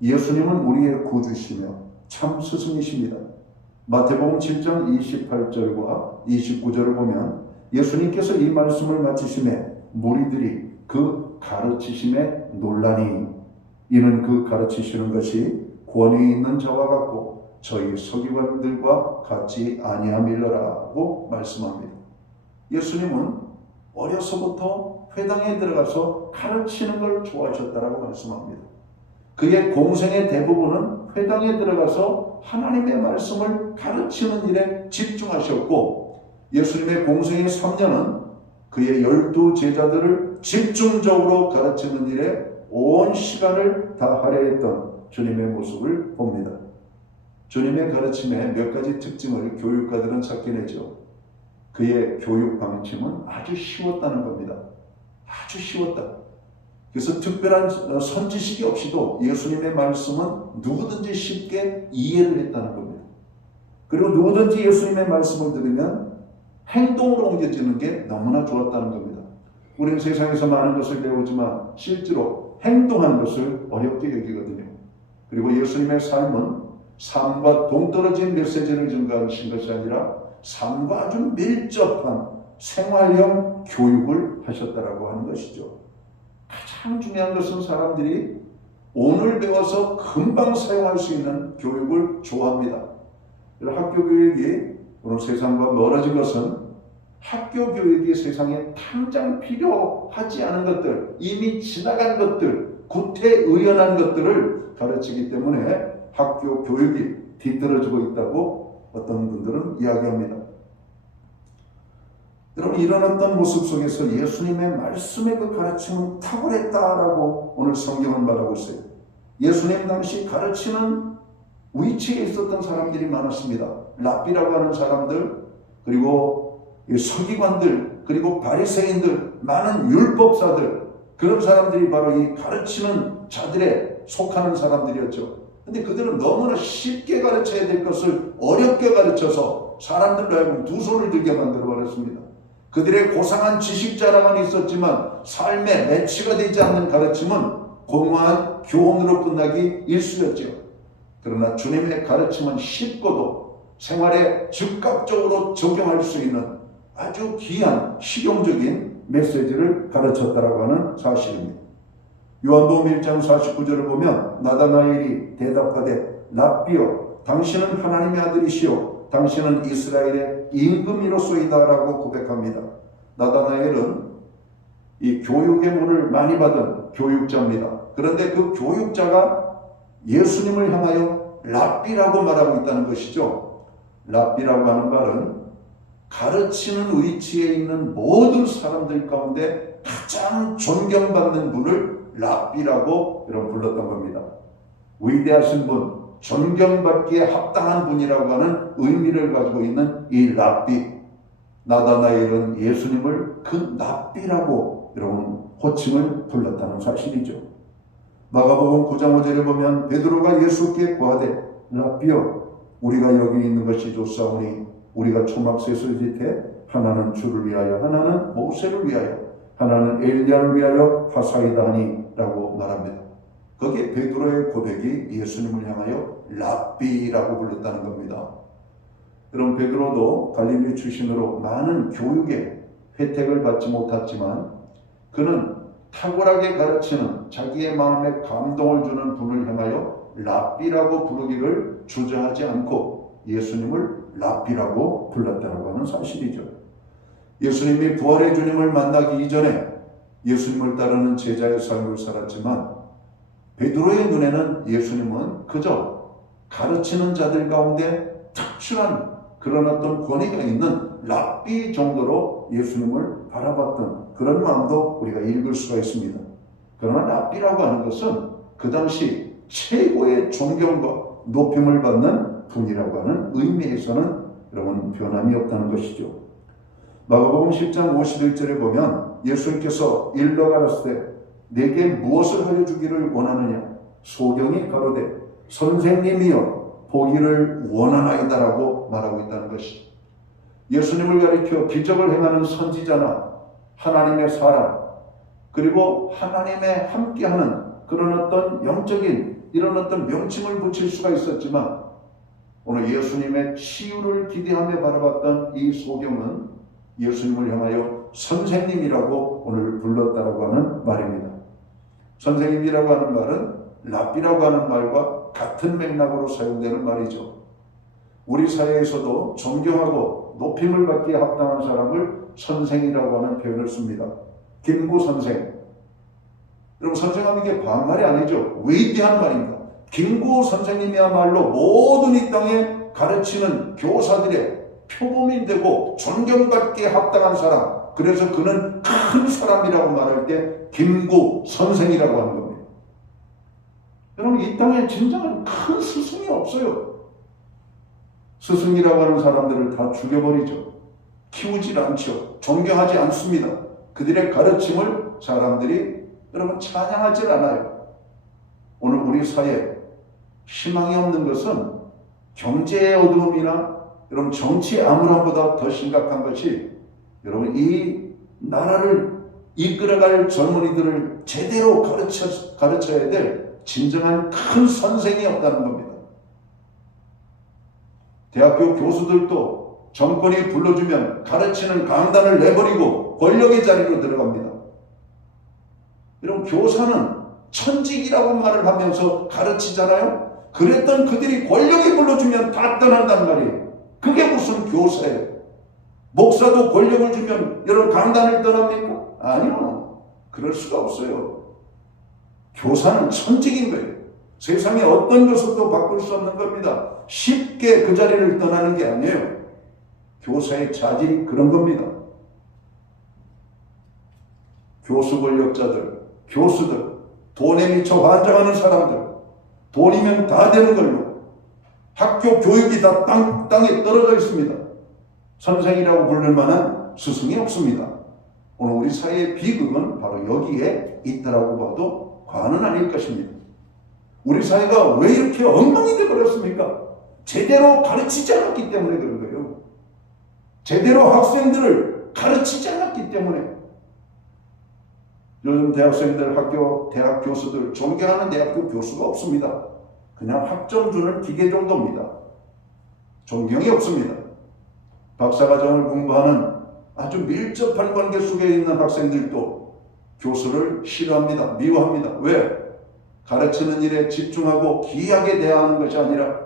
예수님은 우리의 구주시며 참 스승이십니다. 마태복음 7장 28절과 29절을 보면 예수님께서 이 말씀을 마치심에 무리들이 그 가르치심에 놀라니 이는 그 가르치시는 것이 권위 있는 자와 같고 저희 서기관들과 같지 아니함이라고 말씀합니다. 예수님은 어려서부터 회당에 들어가서 가르치는 걸 좋아하셨다라고 말씀합니다. 그의 공생의 대부분은 회당에 들어가서 하나님의 말씀을 가르치는 일에 집중하셨고 예수님의 공생의 3년은 그의 12 제자들을 집중적으로 가르치는 일에 온 시간을 다하려 했던 주님의 모습을 봅니다. 주님의 가르침에 몇 가지 특징을 교육가들은 찾겨내죠. 그의 교육 방침은 아주 쉬웠다는 겁니다. 아주 쉬웠다. 그래서 특별한 선지식이 없이도 예수님의 말씀은 누구든지 쉽게 이해를 했다는 겁니다. 그리고 누구든지 예수님의 말씀을 들으면 행동으로 옮겨지는 게 너무나 좋았다는 겁니다. 우리는 세상에서 많은 것을 배우지만 실제로 행동하는 것을 어렵게 여기거든요. 그리고 예수님의 삶은 삶과 동떨어진 메시지를 전가하신 것이 아니라 삶과 아주 밀접한 생활형 교육을 하셨다라고 하는 것이죠. 가장 중요한 것은 사람들이 오늘 배워서 금방 사용할 수 있는 교육을 좋아합니다. 학교 교육이 오늘 세상과 멀어진 것은 학교 교육이 세상에 당장 필요하지 않은 것들, 이미 지나간 것들, 구태의연한 것들을 가르치기 때문에 학교 교육이 뒤떨어지고 있다고 어떤 분들은 이야기합니다. 여러분, 이런 어떤 모습 속에서 예수님의 말씀의 그 가르침은 탁월했다라고 오늘 성경은 말하고 있어요. 예수님 당시 가르치는 위치에 있었던 사람들이 많았습니다. 랍비라고 하는 사람들, 그리고 서기관들, 그리고 바리새인들, 많은 율법사들, 그런 사람들이 바로 이 가르치는 자들에 속하는 사람들이었죠. 근데 그들은 너무나 쉽게 가르쳐야 될 것을 어렵게 가르쳐서 사람들로 하여금 두 손을 들게 만들어 버렸습니다. 그들의 고상한 지식 자랑은 있었지만 삶에 매치가 되지 않는 가르침은 공허한 교훈으로 끝나기 일쑤였죠. 그러나 주님의 가르침은 쉽고도 생활에 즉각적으로 적용할 수 있는 아주 귀한 실용적인 메시지를 가르쳤다라고 하는 사실입니다. 요한복음 1장 49절을 보면 나다나엘이 대답하되 랍비여 당신은 하나님의 아들이시오 당신은 이스라엘의 임금이로소이다라고 고백합니다. 나다나엘은 이 교육의 물을 많이 받은 교육자입니다. 그런데 그 교육자가 예수님을 향하여 랍비라고 말하고 있다는 것이죠. 랍비라고 하는 말은 가르치는 위치에 있는 모든 사람들 가운데 가장 존경받는 분을 랍비라고 불렀던 겁니다. 위대하신 분, 존경받기에 합당한 분이라고 하는 의미를 가지고 있는 이 랍비. 나다나엘은 예수님을 그 랍비라고 여러분 호칭을 불렀다는 사실이죠. 마가복음 9장 5절에 보면 베드로가 예수께 고하되 랍비여 우리가 여기 있는 것이 좋사오니 우리가 초막셋을 짓되 하나는 주를 위하여 하나는 모세를 위하여 하나는 엘리야를 위하여 화사이다 하니 라고 말합니다. 거기에 베드로의 고백이 예수님을 향하여 랍비라고 불렀다는 겁니다. 여러분 베드로도 갈릴리 출신으로 많은 교육의 혜택을 받지 못했지만 그는 탁월하게 가르치는 자기의 마음에 감동을 주는 분을 향하여 랍비라고 부르기를 주저하지 않고 예수님을 랍비라고 불렀다고 하는 사실이죠. 예수님이 부활의 주님을 만나기 이전에 예수님을 따르는 제자의 삶을 살았지만 베드로의 눈에는 예수님은 그저 가르치는 자들 가운데 특출한 그런 어떤 권위가 있는 랍비 정도로 예수님을 바라봤던 그런 마음도 우리가 읽을 수가 있습니다. 그러나 랍비라고 하는 것은 그 당시 최고의 존경과 높임을 받는 분이라고 하는 의미에서는 여러분 변함이 없다는 것이죠. 마가복음 10장 51절에 보면 예수님께서 일러 가라사대 내게 무엇을 하여 주기를 원하느냐 소경이 가로되 선생님이여 보기를 원하나이다라고 말하고 있다는 것이죠. 예수님을 가리켜 기적을 행하는 선지자나 하나님의 사람 그리고 하나님의 함께하는 그런 어떤 영적인 이런 어떤 명칭을 붙일 수가 있었지만 오늘 예수님의 치유를 기대하며 바라봤던 이 소경은 예수님을 향하여 선생님이라고 오늘 불렀다라고 하는 말입니다. 선생님이라고 하는 말은 랍비라고 하는 말과 같은 맥락으로 사용되는 말이죠. 우리 사회에서도 존경하고 높임을 받기에 합당한 사람을 선생이라고 하는 표현을 씁니다. 김구 선생. 여러분 선생하면 이게 반말이 아니죠. 위대한 말입니다. 김구 선생님이야말로 모든 이 땅에 가르치는 교사들의 표범이 되고 존경받기에 합당한 사람. 그래서 그는 큰 사람이라고 말할 때 김구 선생이라고 하는 겁니다. 여러분 이 땅에 진정한 큰 스승이 없어요. 스승이라고 하는 사람들을 다 죽여버리죠. 키우질 않죠. 존경하지 않습니다. 그들의 가르침을 사람들이 여러분 찬양하지 않아요. 오늘 우리 사회에 희망이 없는 것은 경제의 어두움이나 여러분 정치의 암울함보다 더 심각한 것이 여러분 이 나라를 이끌어갈 젊은이들을 제대로 가르쳐야 될 진정한 큰 선생이 없다는 겁니다. 대학교 교수들도 정권이 불러주면 가르치는 강단을 내버리고 권력의 자리로 들어갑니다. 여러분 교사는 천직이라고 말을 하면서 가르치잖아요. 그랬던 그들이 권력이 불러주면 다 떠난단 말이에요. 그게 무슨 교사예요? 목사도 권력을 주면 여러분 강단을 떠납니까? 아니요. 그럴 수가 없어요. 교사는 천직인 거예요. 세상에 어떤 것으로도 바꿀 수 없는 겁니다. 쉽게 그 자리를 떠나는 게 아니에요. 교사의 자질이 그런 겁니다. 교수 권력자들, 교수들, 돈에 미쳐 환장하는 사람들, 돈이면 다 되는 걸로 학교 교육이 다 땅에 떨어져 있습니다. 선생이라고 부를 만한 스승이 없습니다. 오늘 우리 사회의 비극은 바로 여기에 있다라고 봐도 과언은 아닐 것입니다. 우리 사회가 왜 이렇게 엉망이 되어버렸습니까? 제대로 가르치지 않았기 때문에 그런 거예요. 제대로 학생들을 가르치지 않았기 때문에. 요즘 대학생들, 대학 교수들, 존경하는 대학교 교수가 없습니다. 그냥 학점 주는 기계 정도입니다. 존경이 없습니다. 박사과정을 공부하는 아주 밀접한 관계 속에 있는 학생들도 교수를 싫어합니다. 미워합니다. 왜? 가르치는 일에 집중하고 기이하게 대하는 것이 아니라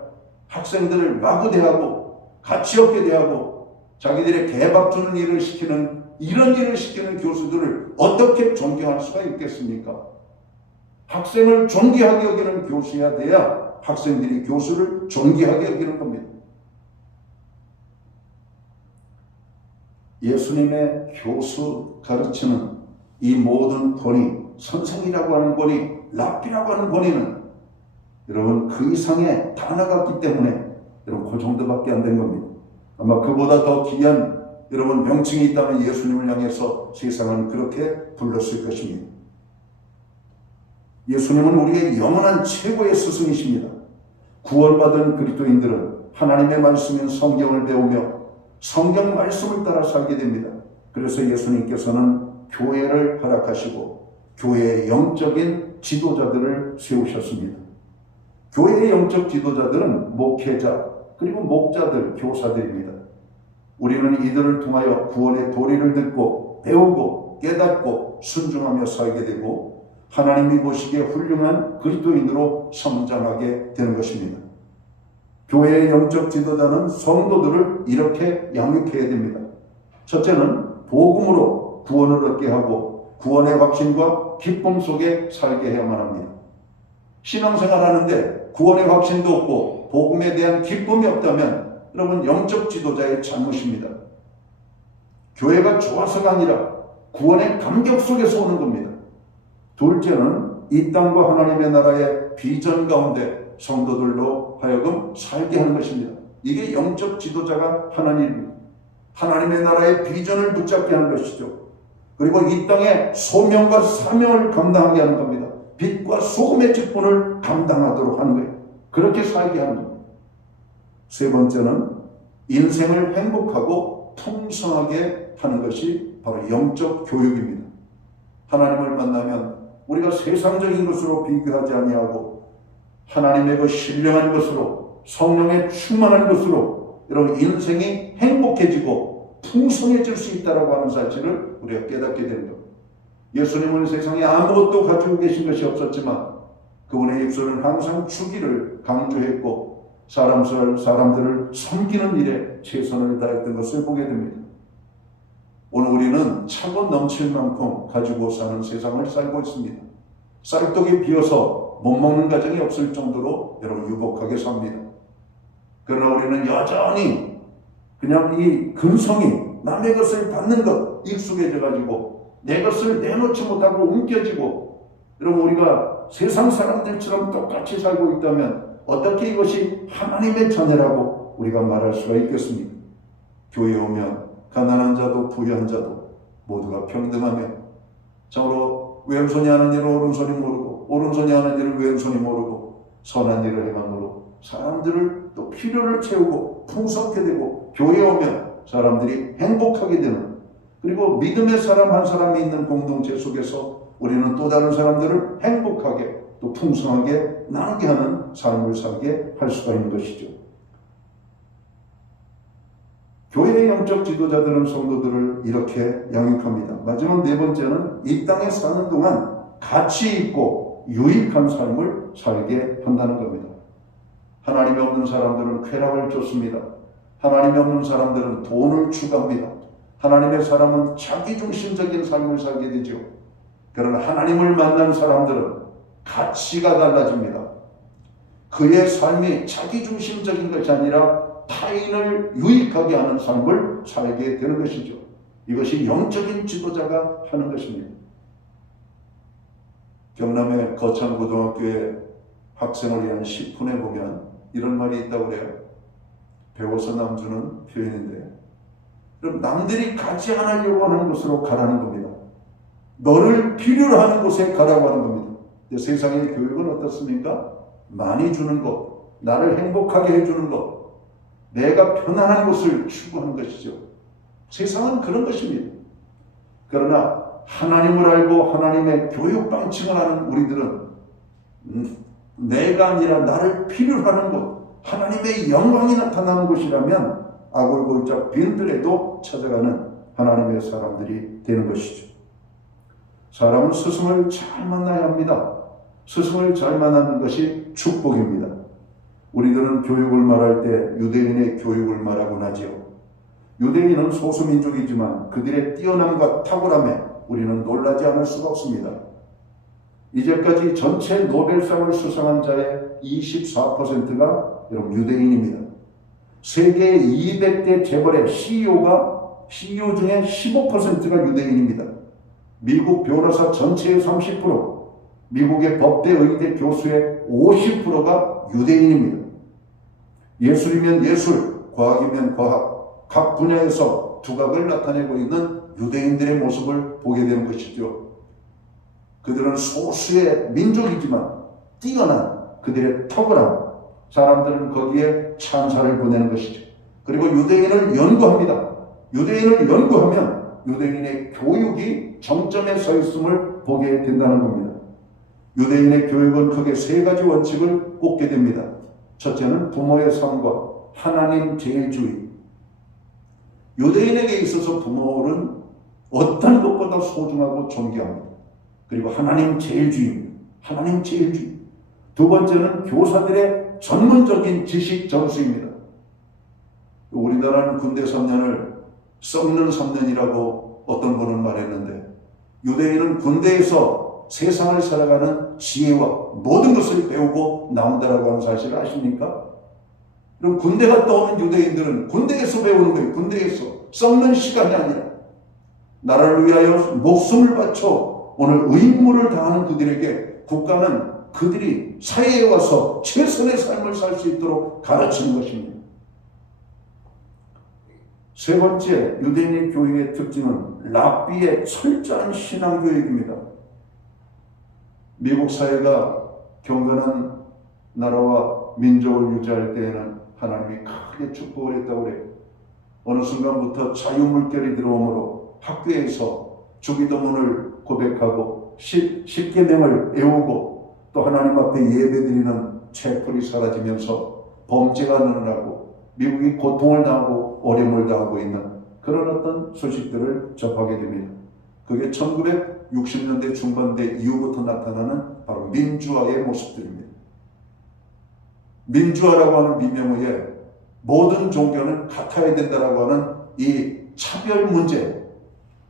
학생들을 마구 대하고 가치 없게 대하고 자기들의 개밥 주는 일을 시키는 이런 일을 시키는 교수들을 어떻게 존경할 수가 있겠습니까? 학생을 존귀하게 여기는 교수야 돼야 학생들이 교수를 존귀하게 여기는 겁니다. 예수님의 교수 가르치는 이 모든 권위, 선생이라고 하는 권위, 랍비라고 하는 권위는 여러분 그 이상의 단어가 없기 때문에 여러분 그 정도밖에 안 된 겁니다. 아마 그보다 더 귀한 여러분 명칭이 있다면 예수님을 향해서 세상은 그렇게 불렀을 것입니다. 예수님은 우리의 영원한 최고의 스승이십니다. 구원받은 그리스도인들은 하나님의 말씀인 성경을 배우며 성경 말씀을 따라 살게 됩니다. 그래서 예수님께서는 교회를 허락하시고 교회의 영적인 지도자들을 세우셨습니다. 교회의 영적 지도자들은 목회자, 그리고 목자들, 교사들입니다. 우리는 이들을 통하여 구원의 도리를 듣고 배우고 깨닫고 순종하며 살게 되고 하나님이 보시기에 훌륭한 그리스도인으로 성장하게 되는 것입니다. 교회의 영적 지도자는 성도들을 이렇게 양육해야 됩니다. 첫째는 복음으로 구원을 얻게 하고 구원의 확신과 기쁨 속에 살게 해야만 합니다. 신앙생활 하는데 구원의 확신도 없고 복음에 대한 기쁨이 없다면 여러분 영적 지도자의 잘못입니다. 교회가 좋아서가 아니라 구원의 감격 속에서 오는 겁니다. 둘째는 이 땅과 하나님의 나라의 비전 가운데 성도들로 하여금 살게 하는 것입니다. 이게 영적 지도자가 하는 일입니다. 하나님의 나라의 비전을 붙잡게 하는 것이죠. 그리고 이 땅의 소명과 사명을 감당하게 하는 겁니다. 빛과 소금의 직분을 감당하도록 하는 거예요. 그렇게 살게 하는 겁니다. 세 번째는 인생을 행복하고 풍성하게 하는 것이 바로 영적 교육입니다. 하나님을 만나면 우리가 세상적인 것으로 비교하지 아니하고 하나님의 그 신령한 것으로 성령에 충만한 것으로 여러분 인생이 행복해지고 풍성해질 수 있다고 하는 사실을 우리가 깨닫게 되는 겁니다. 예수님은 세상에 아무것도 가지고 계신 것이 없었지만 그분의 입술은 항상 주기를 강조했고 사람들을 섬기는 일에 최선을 다했던 것을 보게 됩니다. 오늘 우리는 차고 넘칠 만큼 가지고 사는 세상을 살고 있습니다. 쌀떡이 비어서 못 먹는 가정이 없을 정도로 여러분 유복하게 삽니다. 그러나 우리는 여전히 그냥 이 근성이 남의 것을 받는 것 익숙해져 가지고 내 것을 내놓지 못하고 움켜쥐고 여러분 우리가 세상 사람들처럼 똑같이 살고 있다면 어떻게 이것이 하나님의 자녀라고 우리가 말할 수가 있겠습니까? 교회에 오면 가난한 자도 부유한 자도 모두가 평등하며 참으로 왼손이 하는 일을 오른손이 모르고 오른손이 하는 일을 왼손이 모르고 선한 일을 행함으로 사람들을 또 필요를 채우고 풍성하게 되고 교회에 오면 사람들이 행복하게 되는 그리고 믿음의 사람 한 사람이 있는 공동체 속에서 우리는 또 다른 사람들을 행복하게 또 풍성하게 나누게 하는 삶을 살게 할 수가 있는 것이죠. 교회의 영적 지도자들은 성도들을 이렇게 양육합니다. 마지막 네 번째는 이 땅에 사는 동안 가치 있고 유익한 삶을 살게 한다는 겁니다. 하나님이 없는 사람들은 쾌락을 쫓습니다. 하나님이 없는 사람들은 돈을 추구합니다. 하나님의 사람은 자기중심적인 삶을 살게 되죠. 그러나 하나님을 만난 사람들은 가치가 달라집니다. 그의 삶이 자기중심적인 것이 아니라 타인을 유익하게 하는 삶을 살게 되는 것이죠. 이것이 영적인 지도자가 하는 것입니다. 경남의 거창고등학교의 학생을 위한 시fun에 보면 이런 말이 있다고 그래요. 배워서 남주는 표현인데 그럼 남들이 가지 않으려고 하는 곳으로 가라는 겁니다. 너를 필요로 하는 곳에 가라고 하는 겁니다. 근데 세상의 교육은 어떻습니까? 많이 주는 것, 나를 행복하게 해주는 것, 내가 편안한 것을 추구하는 것이죠. 세상은 그런 것입니다. 그러나 하나님을 알고 하나님의 교육 방침을 아는 우리들은 내가 아니라 나를 필요로 하는 곳, 하나님의 영광이 나타나는 곳이라면 아골골짝 빈들에도 찾아가는 하나님의 사람들이 되는 것이죠. 사람은 스승을 잘 만나야 합니다. 스승을 잘 만나는 것이 축복입니다. 우리들은 교육을 말할 때 유대인의 교육을 말하곤 하지요. 유대인은 소수민족이지만 그들의 뛰어남과 탁월함에 우리는 놀라지 않을 수가 없습니다. 이제까지 전체 노벨상을 수상한 자의 24%가 여러분 유대인입니다. 세계 200대 재벌의 CEO 중에 15%가 유대인입니다. 미국 변호사 전체의 30%, 미국의 법대 의대 교수의 50%가 유대인입니다. 예술이면 예술, 과학이면 과학, 각 분야에서 두각을 나타내고 있는 유대인들의 모습을 보게 되는 것이죠. 그들은 소수의 민족이지만 뛰어난 그들의 탁월함, 사람들은 거기에 찬사를 보내는 것이죠. 그리고 유대인을 연구합니다. 유대인을 연구하면 유대인의 교육이 정점에 서 있음을 보게 된다는 겁니다. 유대인의 교육은 크게 세 가지 원칙을 꼽게 됩니다. 첫째는 부모의 삶과 하나님 제일주의. 유대인에게 있어서 부모는 어떤 것보다 소중하고 존경합니다. 그리고 하나님 제일주의입니다. 하나님 제일주의. 두 번째는 교사들의 전문적인 지식 전수입니다. 우리나라는 군대 3년을 썩는 3년이라고 어떤 분은 말했는데, 유대인은 군대에서 세상을 살아가는 지혜와 모든 것을 배우고 나온다라고 하는 사실을 아십니까? 그럼 군대 갔다 오는 유대인들은 군대에서 배우는 거예요. 군대에서. 썩는 시간이 아니라. 나라를 위하여 목숨을 바쳐 오늘 의무를 다하는 그들에게 국가는 그들이 사회에 와서 최선의 삶을 살 수 있도록 가르치는 것입니다. 세 번째, 유대인의 교육의 특징은 랍비의 철저한 신앙교육입니다. 미국 사회가 경건한 나라와 민족을 유지할 때에는 하나님이 크게 축복을 했다고 그래요. 어느 순간부터 자유물결이 들어오므로 학교에서 주기도문을 고백하고 십계명을 외우고 또 하나님 앞에 예배드리는 채플이 사라지면서 범죄가 늘어나고 미국이 고통을 당하고 어려움을 당하고 있는 그런 어떤 소식들을 접하게 됩니다. 그게 1960년대 중반대 이후부터 나타나는 바로 민주화의 모습들입니다. 민주화라고 하는 미명의 모든 종교는 같아야 된다라고 하는 이 차별 문제.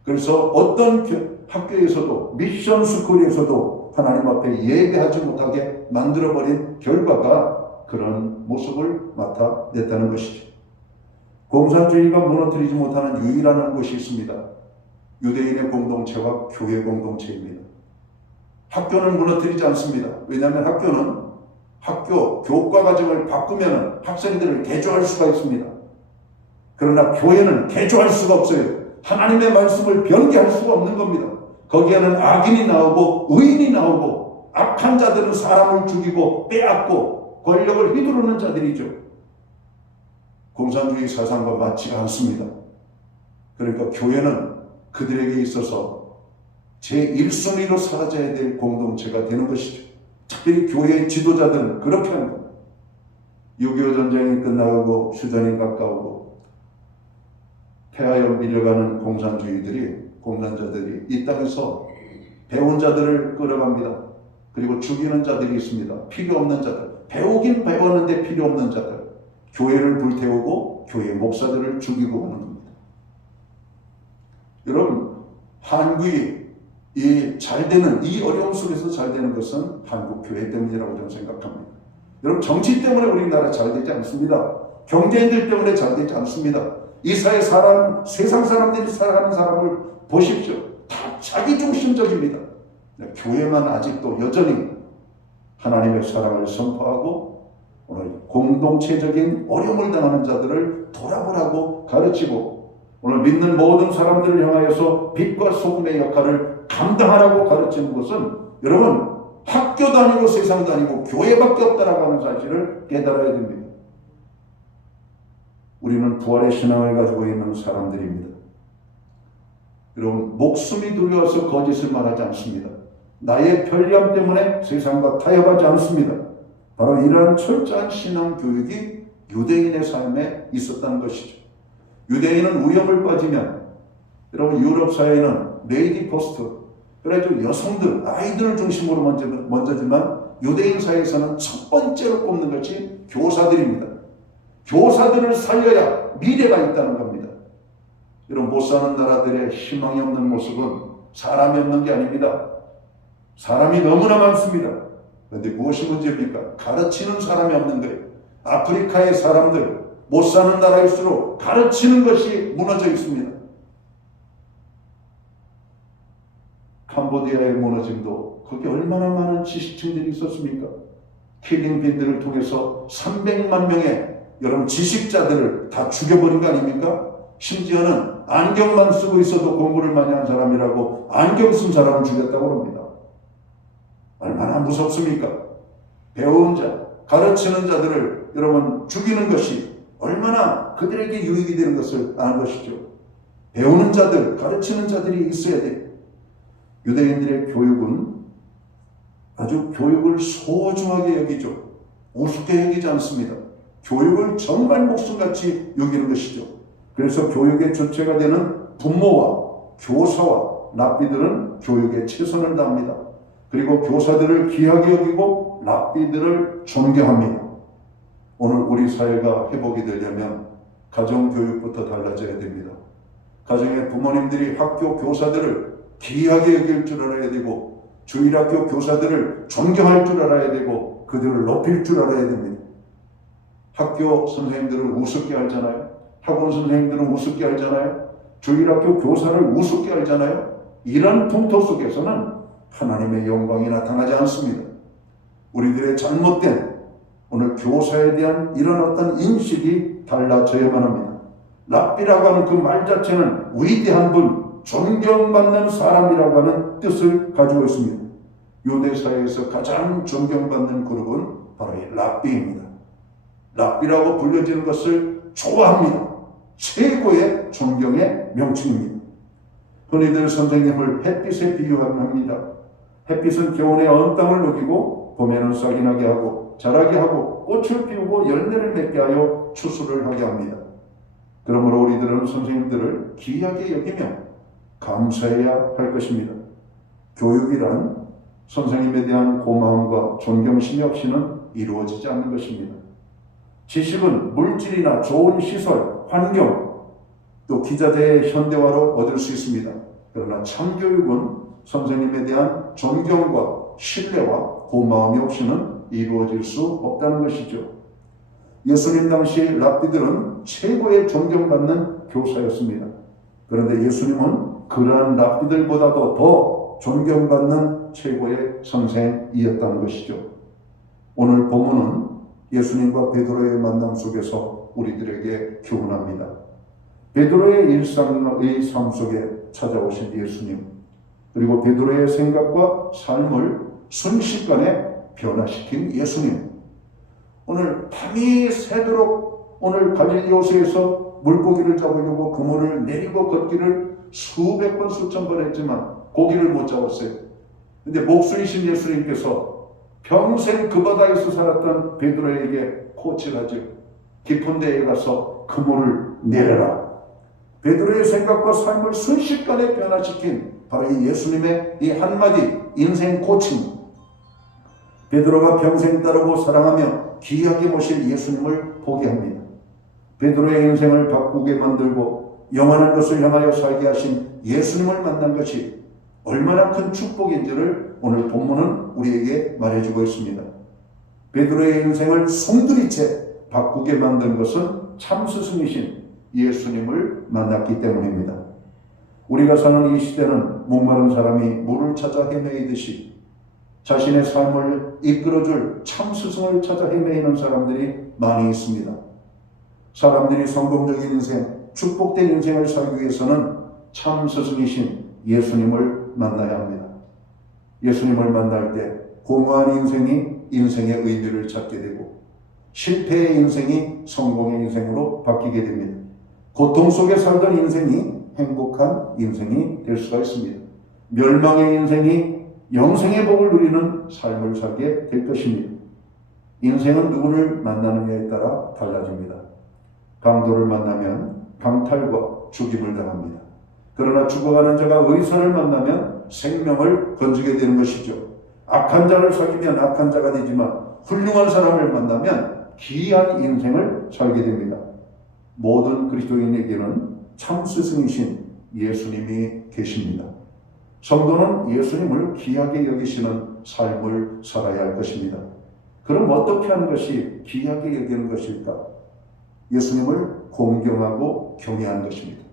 그래서 어떤 학교에서도 미션 스쿨에서도 하나님 앞에 예배하지 못하게 만들어버린 결과가 그런 모습을 나타냈다는 것이죠. 공산주의가 무너뜨리지 못하는 유일한 곳이 있습니다. 유대인의 공동체와 교회 공동체입니다. 학교는 무너뜨리지 않습니다. 왜냐하면 학교는 학교 교과 과정을 바꾸면 학생들을 개조할 수가 있습니다. 그러나 교회는 개조할 수가 없어요. 하나님의 말씀을 변개할 수가 없는 겁니다. 거기에는 악인이 나오고 의인이 나오고 악한 자들은 사람을 죽이고 빼앗고 권력을 휘두르는 자들이죠. 공산주의 사상과 맞지가 않습니다. 그러니까 교회는 그들에게 있어서 제1순위로 사라져야 될 공동체가 되는 것이죠. 특별히 교회의 지도자들은 그렇게 하는 겁니다. 6.25 전쟁이 끝나고 휴전이 가까우고 폐하여 밀려가는 공산자들이 이 땅에서 배운 자들을 끌어갑니다. 그리고 죽이는 자들이 있습니다. 필요 없는 자들. 배우긴 배웠는데 필요 없는 자들. 교회를 불태우고 교회 목사들을 죽이고 하는 겁니다. 여러분, 한국이 잘되는 이 어려움 속에서 잘되는 것은 한국 교회 때문이라고 저는 생각합니다. 여러분, 정치 때문에 우리나라 잘되지 않습니다. 경제인들 때문에 잘되지 않습니다. 이 사회 세상 사람들이 살아가는 사람을 보십시오. 다 자기중심적입니다. 교회만 아직도 여전히 하나님의 사랑을 선포하고 오늘 공동체적인 어려움을 당하는 자들을 돌아보라고 가르치고 오늘 믿는 모든 사람들을 향하여서 빛과 소금의 역할을 감당하라고 가르치는 것은 여러분 학교 다니고 세상 다니고 교회밖에 없다라고 하는 사실을 깨달아야 됩니다. 우리는 부활의 신앙을 가지고 있는 사람들입니다. 여러분, 목숨이 두려워서 거짓을 말하지 않습니다. 나의 편리함 때문에 세상과 타협하지 않습니다. 바로 이러한 철저한 신앙 교육이 유대인의 삶에 있었다는 것이죠. 유대인은 위험을 빠지면 여러분 유럽 사회는 레이디 포스트 그래가지고 여성들, 아이들을 중심으로 먼저지만 유대인 사회에서는 첫 번째로 꼽는 것이 교사들입니다. 교사들을 살려야 미래가 있다는 겁니다. 여러분 못 사는 나라들의 희망이 없는 모습은 사람이 없는 게 아닙니다. 사람이 너무나 많습니다. 그런데 무엇이 문제입니까? 가르치는 사람이 없는 거예요. 아프리카의 사람들, 못 사는 나라일수록 가르치는 것이 무너져 있습니다. 캄보디아의 무너짐도 거기 얼마나 많은 지식층들이 있었습니까? 킬링빈들을 통해서 300만 명의 여러분 지식자들을 다 죽여버린 거 아닙니까? 심지어는 안경만 쓰고 있어도 공부를 많이 한 사람이라고 안경 쓴 사람을 죽였다고 합니다. 얼마나 무섭습니까? 배운 자, 가르치는 자들을 여러분 죽이는 것이 얼마나 그들에게 유익이 되는 것을 아는 것이죠. 배우는 자들, 가르치는 자들이 있어야 돼요. 유대인들의 교육은 아주 교육을 소중하게 여기죠. 우습게 여기지 않습니다. 교육을 정말 목숨같이 여기는 것이죠. 그래서 교육의 주체가 되는 부모와 교사와 랍비들은 교육에 최선을 다합니다. 그리고 교사들을 귀하게 여기고 랍비들을 존경합니다. 오늘 우리 사회가 회복이 되려면 가정교육부터 달라져야 됩니다. 가정의 부모님들이 학교 교사들을 귀하게 여길 줄 알아야 되고 주일학교 교사들을 존경할 줄 알아야 되고 그들을 높일 줄 알아야 됩니다. 학교 선생님들을 우습게 알잖아요. 학원 선생님들은 우습게 알잖아요. 주일학교 교사를 우습게 알잖아요. 이런 풍토 속에서는 하나님의 영광이 나타나지 않습니다. 우리들의 잘못된 오늘 교사에 대한 이런 어떤 인식이 달라져야만 합니다. 랍비라고 하는 그 말 자체는 위대한 분, 존경받는 사람이라고 하는 뜻을 가지고 있습니다. 유대사회에서 가장 존경받는 그룹은 바로 이 랍비입니다. 랍비라고 불려지는 것을 좋아합니다. 최고의 존경의 명칭입니다. 흔히들 선생님을 햇빛에 비유합니다. 햇빛은 겨울에 언 땅을 녹이고 봄에는 싹이 나게 하고 자라게 하고 꽃을 피우고 열매를 맺게 하여 추수를 하게 합니다. 그러므로 우리들은 선생님들을 귀하게 여기며 감사해야 할 것입니다. 교육이란 선생님에 대한 고마움과 존경심이 없이는 이루어지지 않는 것입니다. 지식은 물질이나 좋은 시설, 환경, 또 기자재의 현대화로 얻을 수 있습니다. 그러나 참교육은 선생님에 대한 존경과 신뢰와 고마움이 없이는 이루어질 수 없다는 것이죠. 예수님 당시 랍비들은 최고의 존경받는 교사였습니다. 그런데 예수님은 그러한 랍비들보다도 더 존경받는 최고의 선생이었다는 것이죠. 오늘 본문은 예수님과 베드로의 만남 속에서 우리들에게 교훈합니다. 베드로의 삶 속에 찾아오신 예수님, 그리고 베드로의 생각과 삶을 순식간에 변화시킨 예수님. 오늘 밤이 새도록 오늘 갈릴리 호수에서 물고기를 잡으려고 그물을 내리고 걷기를 수백 번 수천 번 했지만 고기를 못 잡았어요. 근데 목수이신 예수님께서 평생 그 바다에서 살았던 베드로에게 코치하죠. 깊은 데에 가서 그물을 내려라. 베드로의 생각과 삶을 순식간에 변화시킨 바로 이 예수님의 이 한마디 인생 코칭. 베드로가 평생 따르고 사랑하며 귀하게 모실 예수님을 보게 합니다. 베드로의 인생을 바꾸게 만들고 영원한 것을 향하여 살게 하신 예수님을 만난 것이 얼마나 큰 축복인지를 오늘 본문은 우리에게 말해주고 있습니다. 베드로의 인생을 송두리째 바꾸게 만든 것은 참 스승이신 예수님을 만났기 때문입니다. 우리가 사는 이 시대는 목마른 사람이 물을 찾아 헤매이듯이 자신의 삶을 이끌어줄 참 스승을 찾아 헤매이는 사람들이 많이 있습니다. 사람들이 성공적인 인생, 축복된 인생을 살기 위해서는 참 스승이신 예수님을 만나야 합니다. 예수님을 만날 때 공허한 인생이 인생의 의미를 찾게 되고 실패의 인생이 성공의 인생으로 바뀌게 됩니다. 고통 속에 살던 인생이 행복한 인생이 될 수가 있습니다. 멸망의 인생이 영생의 복을 누리는 삶을 살게 될 것입니다. 인생은 누구를 만나느냐에 따라 달라집니다. 강도를 만나면 강탈과 죽임을 당합니다. 그러나 죽어가는 자가 의사를 만나면 생명을 건지게 되는 것이죠. 악한 자를 사귀면 악한 자가 되지만 훌륭한 사람을 만나면 귀한 인생을 살게 됩니다. 모든 그리스도인에게는 참 스승이신 예수님이 계십니다. 성도는 예수님을 귀하게 여기시는 삶을 살아야 할 것입니다. 그럼 어떻게 하는 것이 귀하게 여기는 것일까? 예수님을 공경하고 경외하는 것입니다.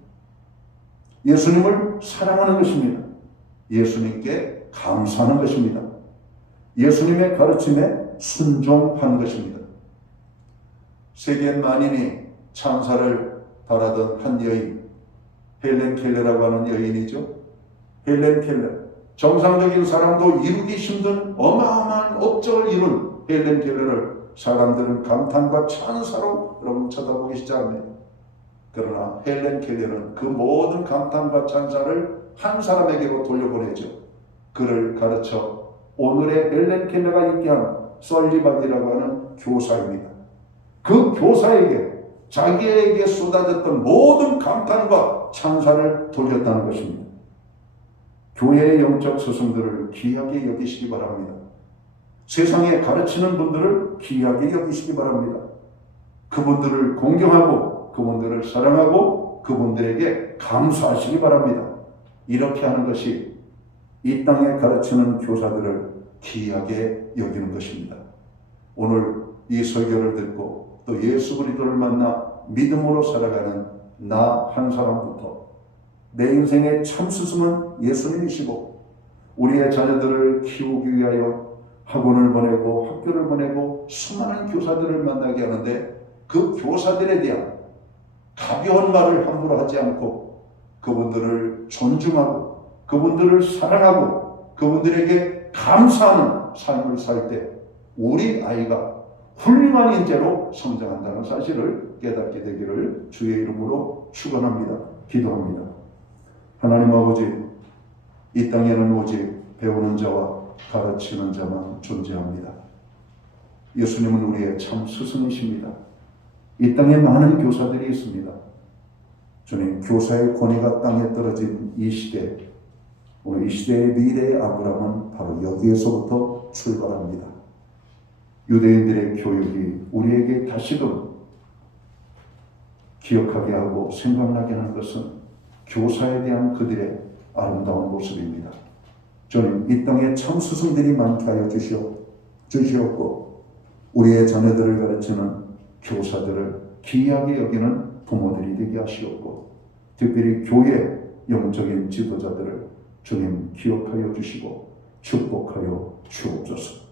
예수님을 사랑하는 것입니다. 예수님께 감사하는 것입니다. 예수님의 가르침에 순종하는 것입니다. 세계 만인이 찬사를 바라던 한 여인, 헬렌 켈러라고 하는 여인이죠. 헬렌 켈러, 정상적인 사람도 이루기 힘든 어마어마한 업적을 이룬 헬렌 켈러를 사람들은 감탄과 찬사로 여러분 쳐다보기 시작합니다. 그러나 헬렌 켈러는 그 모든 감탄과 찬사를 한 사람에게로 돌려보내죠. 그를 가르쳐 오늘의 헬렌 켈러가 있게 한 설리반이라고 하는 교사입니다. 그 교사에게 자기에게 쏟아졌던 모든 감탄과 찬사를 돌렸다는 것입니다. 교회의 영적 스승들을 귀하게 여기시기 바랍니다. 세상에 가르치는 분들을 귀하게 여기시기 바랍니다. 그분들을 공경하고 그분들을 사랑하고 그분들에게 감사하시기 바랍니다. 이렇게 하는 것이 이 땅에 가르치는 교사들을 귀하게 여기는 것입니다. 오늘 이 설교를 듣고 또 예수 그리스도를 만나 믿음으로 살아가는 나 한 사람부터 내 인생의 참 스승은 예수님이시고 우리의 자녀들을 키우기 위하여 학원을 보내고 학교를 보내고 수많은 교사들을 만나게 하는데 그 교사들에 대한 가벼운 말을 함부로 하지 않고 그분들을 존중하고 그분들을 사랑하고 그분들에게 감사하는 삶을 살 때 우리 아이가 훌륭한 인재로 성장한다는 사실을 깨닫게 되기를 주의 이름으로 축원합니다. 기도합니다. 하나님 아버지, 이 땅에는 오직 배우는 자와 가르치는 자만 존재합니다. 예수님은 우리의 참 스승이십니다. 이 땅에 많은 교사들이 있습니다. 주님, 교사의 권위가 땅에 떨어진 이 시대, 오늘 이 시대의 미래의 아브라함은 바로 여기에서부터 출발합니다. 유대인들의 교육이 우리에게 다시금 기억하게 하고 생각나게 하는 것은 교사에 대한 그들의 아름다운 모습입니다. 주님, 이 땅에 참 스승들이 많게 하여 주시옵고 우리의 자녀들을 가르치는 교사들을 귀하게 여기는 부모들이 되게 하시옵고 특별히 교회 영적인 지도자들을 주님 기억하여 주시고 축복하여 주옵소서.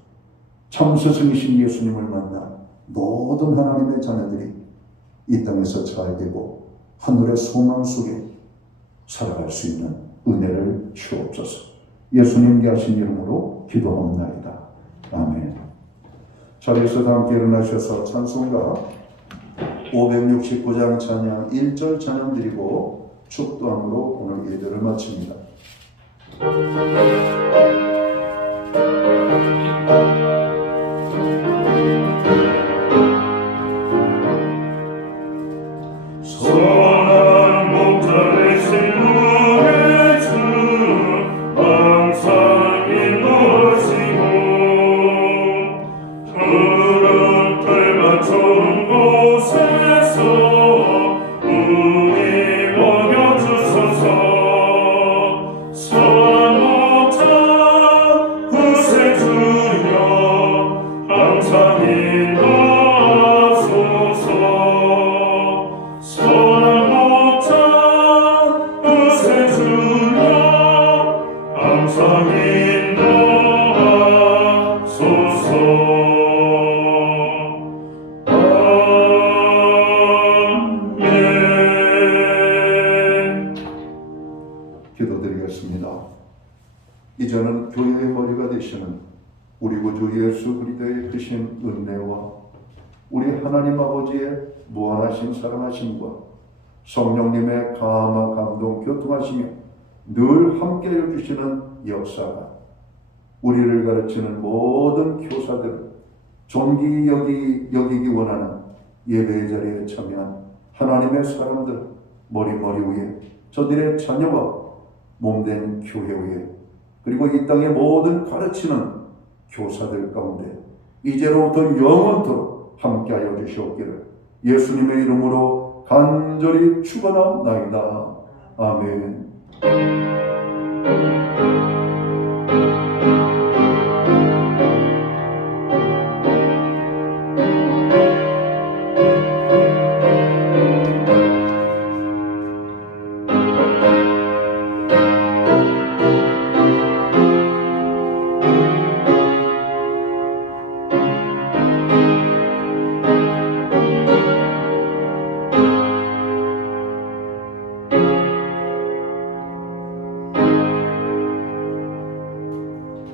참 스승이신 예수님을 만나 모든 하나님의 자녀들이 이 땅에서 잘 되고 하늘의 소망 속에 살아갈 수 있는 은혜를 주옵소서. 예수님 귀하신 이름으로 기도합나이다. 아멘. 자리에서 다 함께 일어나셔서 찬송가 569장 찬양 1절 찬양 드리고 축도함으로 오늘 예배를 마칩니다. 선한 목자 되신 우리 주 항상 인도하시고 푸른 풀밭 좋은 곳에서 우리 먹여주소서. 선한 목자 구세주여 항상 인도하소서. 선한 목자 구세주여 항상 인도하소서. 아멘. 기도드리겠습니다. 이제는 교회의 머리가 되시는 우리 구주 예수 그리스도의 크신 은혜와 우리 하나님 아버지의 무한하신 사랑하심과 성령님의 감화 감동 교통하시며 늘 함께해 주시는 역사가 우리를 가르치는 모든 교사들을 존귀 여기기 원하는 예배의 자리에 참여한 하나님의 사람들 머리 위에 저들의 자녀와 몸된 교회 위에 그리고 이 땅의 모든 가르치는 교사들 가운데 이제로부터 영원토록 함께하여 주시옵기를 예수님의 이름으로 간절히 축원하옵나이다. 아멘.